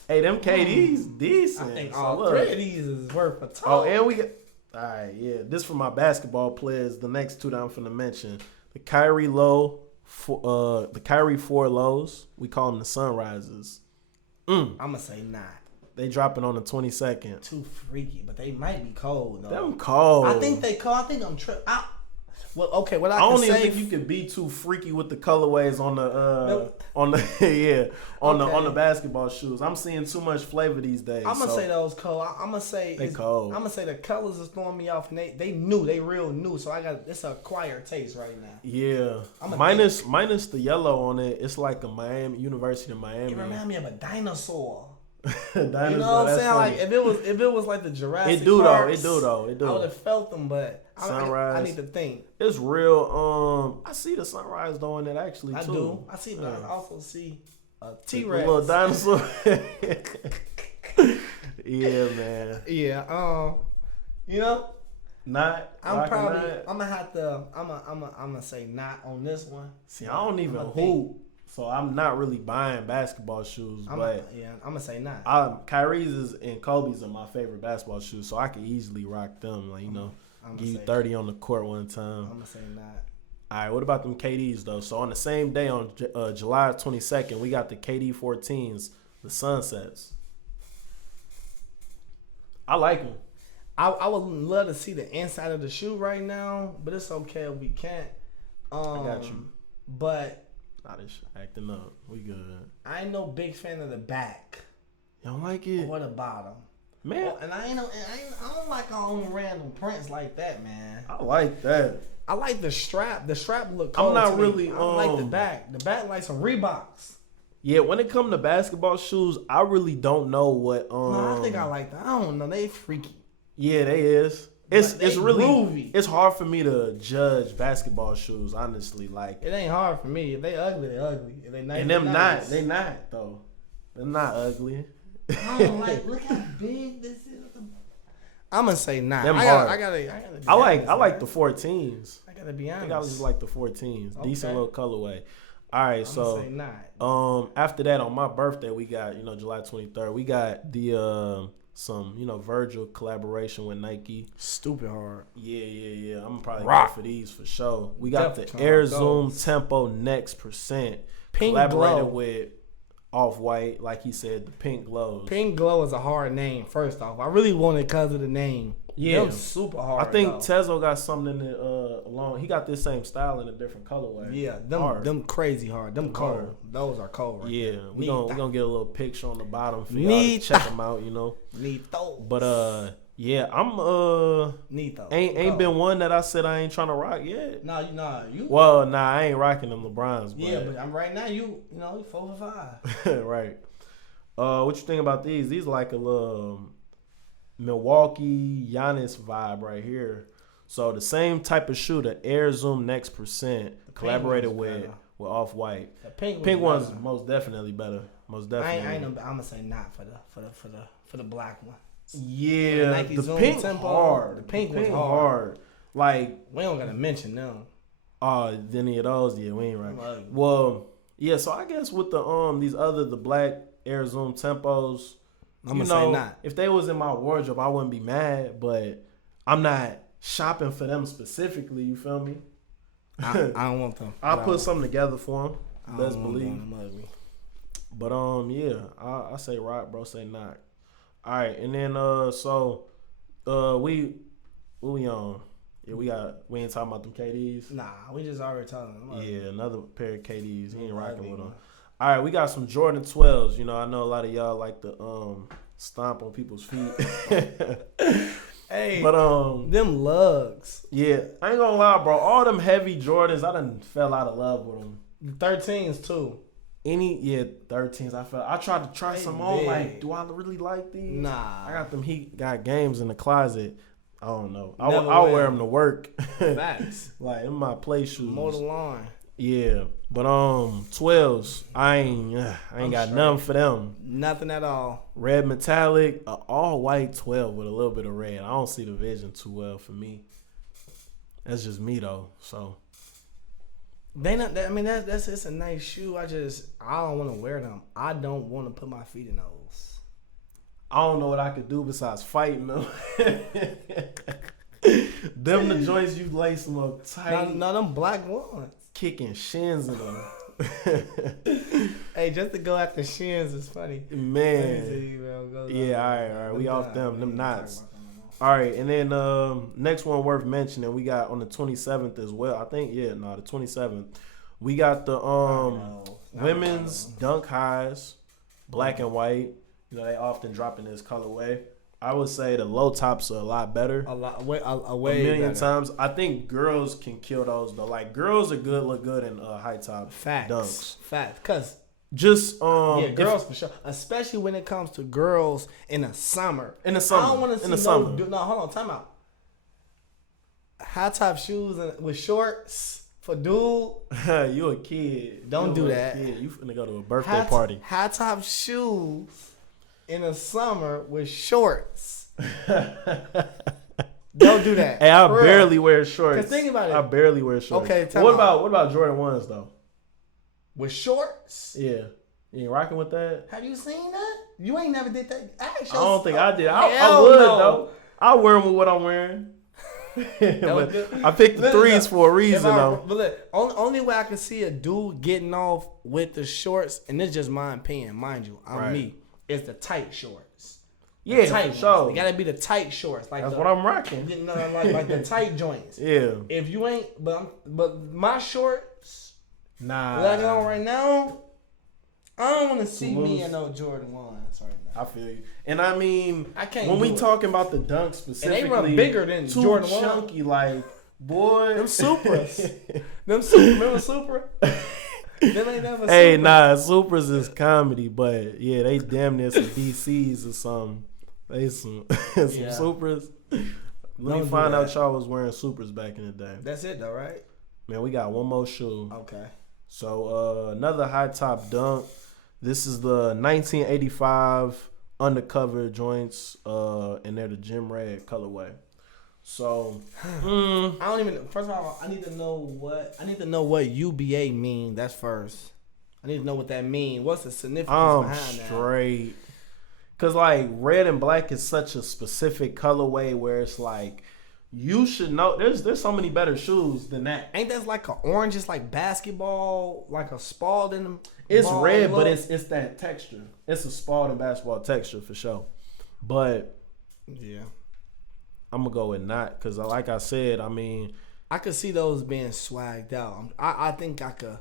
Hey, them KDs decent. I think all three of these is worth a ton. Oh, and we got. All right, yeah. This for my basketball players. The next two that I'm finna mention, the Kyrie 4 lows. We call them the Sunrises. I'm gonna say not. They dropping on the 22nd. Too freaky, but they might be cold though. Them cold. I think they cold. I think I'm tripping. Well, okay. What I don't even think you could be too freaky with the colorways on the basketball shoes. I'm seeing too much flavor these days. I'm gonna say those cold. I'm gonna say they cold. I'm gonna say the colors is throwing me off, and they real new. So it's an acquired taste right now. Yeah, minus the yellow on it. It's like a University of Miami. It reminds me of a dinosaur. You know what I'm saying? Funny. Like if it was like the Jurassic It do Parks, though. I would have felt them, but Sunrise. I need to think. It's real. I see the sunrise though in it actually too. I do. I see, but I also see a T-Rex. A little dinosaur. Yeah, man. Yeah. Not. I'm gonna say not on this one. See, I don't even hoop. So I'm not really buying basketball shoes, I'm gonna say not. Kyrie's and Kobe's are my favorite basketball shoes, so I can easily rock them. Give you 30 on the court one time. I'm gonna say not. All right, what about them KDs though? So on the same day, on July 22nd, we got the KD 14s, the Sunsets. I like them. I would love to see the inside of the shoe right now, but it's okay if we can't. I got you. But Nah, this shit acting up. We good. I ain't no big fan of the back. You don't like it? Or the bottom. Man. And I don't like our own random prints like that, man. I like that. I like the strap. The strap look cool. I'm not really. I don't like the back. The back like some Reeboks. Yeah, when it comes to basketball shoes, I really don't know what. No, I think I like that. I don't know. They freaky. Yeah, they is. It's really groovy. It's hard for me to judge basketball shoes, honestly. Like it ain't hard for me. If they ugly, they ugly. If they nice, and them nice. They not though. They're not ugly. I don't like. Look how big this is. I'm gonna say not. Them I like the 14s. I gotta be honest. I think I was just like the 14s. Okay. Decent little colorway. All right, so say not. After that on my birthday we got July 23rd. We got the some Virgil collaboration with Nike. Stupid hard. Yeah. I'm gonna probably Rock. go for these for sure. We got Definitely the Air Zoom Tempo Next Percent Pink collaborated glow. with Off-White, like he said, the pink glows. Pink Glow is a hard name. First off, I really want it because of the name. Yeah, them super hard. I think though. Tezo got something in it along. He got this same style in a different colorway. Yeah, Hard. them crazy hard. Them cold. Hard. Those are cold. Right Yeah, there. we gonna get a little picture on the bottom for y'all to Need check them out. Need those. But yeah, I'm need those. ain't been one that I said I ain't trying to rock yet. You. Well, I ain't rocking them LeBrons. But Yeah, but I'm right now. You 4 for 5. right. What you think about these? These like a little Milwaukee Giannis vibe right here. So the same type of shoe, the Air Zoom Next Percent, collaborated with Off-White. The pink one's most definitely better. Most definitely. I'm gonna say not for the black one. Yeah, Nike the Zoom pink Tempo, hard. the pink was hard. Like we don't gotta mention them. Any of those? Yeah, we ain't right. Well, yeah. So I guess with the the black Air Zoom Tempos, I'm gonna say not. If they was in my wardrobe, I wouldn't be mad. But I'm not shopping for them specifically. You feel me? I don't want them. I'll put something together for them. Best believe. But yeah, I say rock, bro. Say not. All right, and then we on? Yeah, we ain't talking about them KDs. Nah, we just already talking them. Yeah, another pair of KDs. He ain't rocking with them. All right, we got some Jordan 12s. I know a lot of y'all like to stomp on people's feet. Hey, but them lugs. Yeah, I ain't gonna lie, bro. All them heavy Jordans, I done fell out of love with them. The 13s too. 13s. I tried to try some on. Like, do I really like these? Nah. I got them got games in the closet. I don't know. I'll wear them to work. Facts. Like in my play shoes. Mow the lawn. Yeah, but 12s. I ain't got straight. nothing for them. Nothing at all. Red metallic, all white 12 with a little bit of red. I don't see the vision too well for me. That's just me though. So. That's it's a nice shoe. I don't want to wear them. I don't want to put my feet in those. I don't know what I could do besides fighting them. Them the joints you lace them up tight. No, them black ones. Kicking shins in them. Hey, just to go after shins is funny. Man. All right. We off them knots. All right, and then next one worth mentioning, we got on the 27th as well. I think, the 27th. We got the women's dunk highs, black and white. They often drop in this colorway. I would say the low tops are a lot better. A million better. times. I think girls can kill those though. Like girls look good in high top dunks. Facts. Cause just girls for sure. Especially when it comes to girls in the summer. I don't want to see hold on, time out. High top shoes with shorts for dude. You a kid. Don't do that. You finna go to a birthday party. High top shoes in the summer with shorts. Don't do that. Hey, I barely wear shorts. 'Cause think about it. I barely wear shorts. Okay, what about Jordan 1s though? With shorts? Yeah. You ain't rocking with that? Have you seen that? You ain't never did that. I don't think I did. I would though. I'll wear them with what I'm wearing. I picked the threes for a reason, though. But look, only way I can see a dude getting off with the shorts, and this is just my opinion, mind you, I'm me, is the tight shorts. Yeah, tight for sure. They gotta be the tight shorts. Like that's what I'm rocking. Like the tight joints. Yeah. If you ain't, but my shorts, nah, that I got on right now, I don't want to see me in no Jordan 1s right now. I feel you. And I mean, I can't. When we talking about the dunk specifically, and they run bigger than too Jordan 1. Chunky, like boy, them Supras, remember Supra? Them ain't never hey, Supra. nah, Supras is comedy, but yeah, they damn near some DCs or something. They some Supras. Let me find out y'all was wearing Supras back in the day. That's it though, right? Man, we got one more shoe. Okay. So another high top dunk. This is the 1985 undercover joints, and they're the gym red colorway. So I don't even. First of all, I need to know what UBA mean. That's first. I need to know what that mean. What's the significance behind that? Straight. Cause like red and black is such a specific colorway where it's like you should know. There's so many better shoes than that. Ain't that like an orange? It's like basketball, like a Spalding. It's red, but it's that texture. It's a Spalding basketball texture for sure. But yeah, I'm gonna go with not because, like I said, I mean, I could see those being swagged out. I think I could.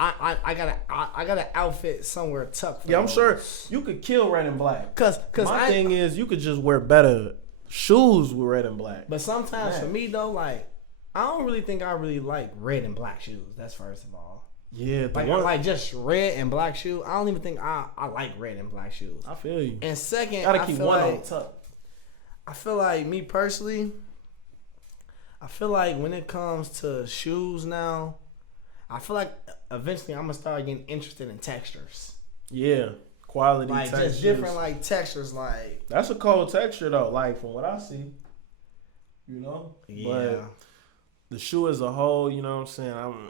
I got an outfit somewhere tucked. For yeah, I'm those. sure you could kill red and black. Cause my thing is you could just wear better shoes with red and black. But sometimes for me though, like I don't really think I really like red and black shoes. That's first of all. Yeah, like just red and black shoes. I don't even think I like red and black shoes. I feel you. And second, gotta keep one on top. I feel like me personally, I feel like when it comes to shoes now, I feel like eventually I'm gonna start getting interested in textures. Yeah, quality like textures. Just different like textures. Like that's a cold texture though. Like from what I see, you know. Yeah. But the shoe as a whole, you know what I'm saying. I'm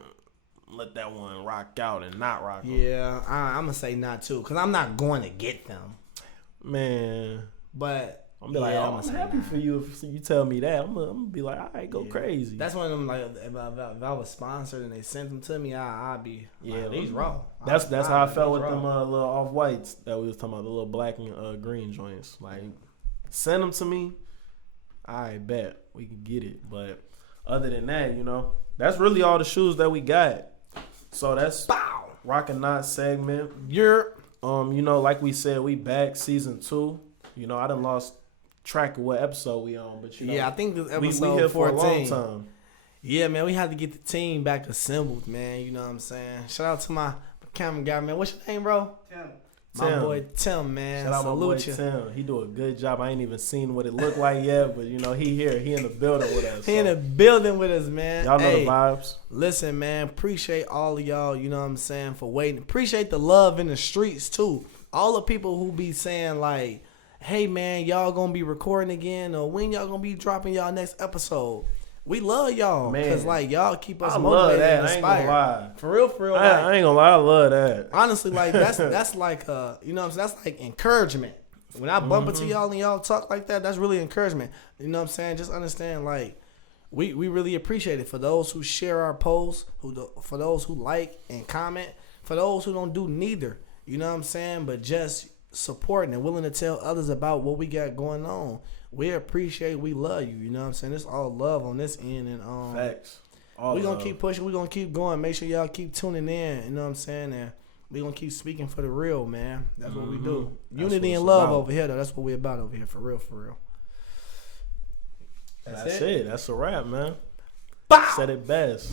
let that one rock out and not rock. Yeah, I'm gonna say not too, cause I'm not going to get them. Man, but. I'm be like, I'm happy for you if you tell me that. I'm gonna be like, all right, go crazy. That's one of them. Like, if I was sponsored and they sent them to me, I'd be like, these raw. That's how I felt with them little off whites that we was talking about, the little black and green joints. Like, send them to me. I bet we can get it. But other than that, you know, that's really all the shoes that we got. So that's Rockin' Not segment. You know, like we said, we back season 2. You know, I done lost track of what episode we on, but you know, I think this episode we here 14. for a long time. Yeah, man, we had to get the team back assembled, man. You know what I'm saying? Shout out to my camera guy, man. What's your name, bro? Tim. My boy Tim, man. Shout out my boy you. Tim. He do a good job. I ain't even seen what it looked like yet, but you know, he here. He in the building with us. He in the building with us, man. Y'all know the vibes. Listen, man, appreciate all of y'all, you know what I'm saying, for waiting. Appreciate the love in the streets, too. All the people who be saying, like, hey man, y'all gonna be recording again, or when y'all gonna be dropping y'all next episode? We love y'all, because like y'all keep us motivated and inspired. I ain't gonna lie. For real. I ain't gonna lie, I love that. Honestly, like that's like you know what I'm saying, that's like encouragement. When I bump into y'all and y'all talk like that, that's really encouragement. You know what I'm saying? Just understand, like we really appreciate it for those who share our posts, for those who like and comment, for those who don't do neither. You know what I'm saying? But just supporting and willing to tell others about what we got going on. We appreciate, we love you. You know what I'm saying? It's all love on this end, and facts. We're gonna keep pushing, we're gonna keep going. Make sure y'all keep tuning in, you know what I'm saying? And we're gonna keep speaking for the real, man. That's what we do. Unity and love over here though. That's what we're about over here, for real. That's it. That's a wrap, man. Bow. Said it best.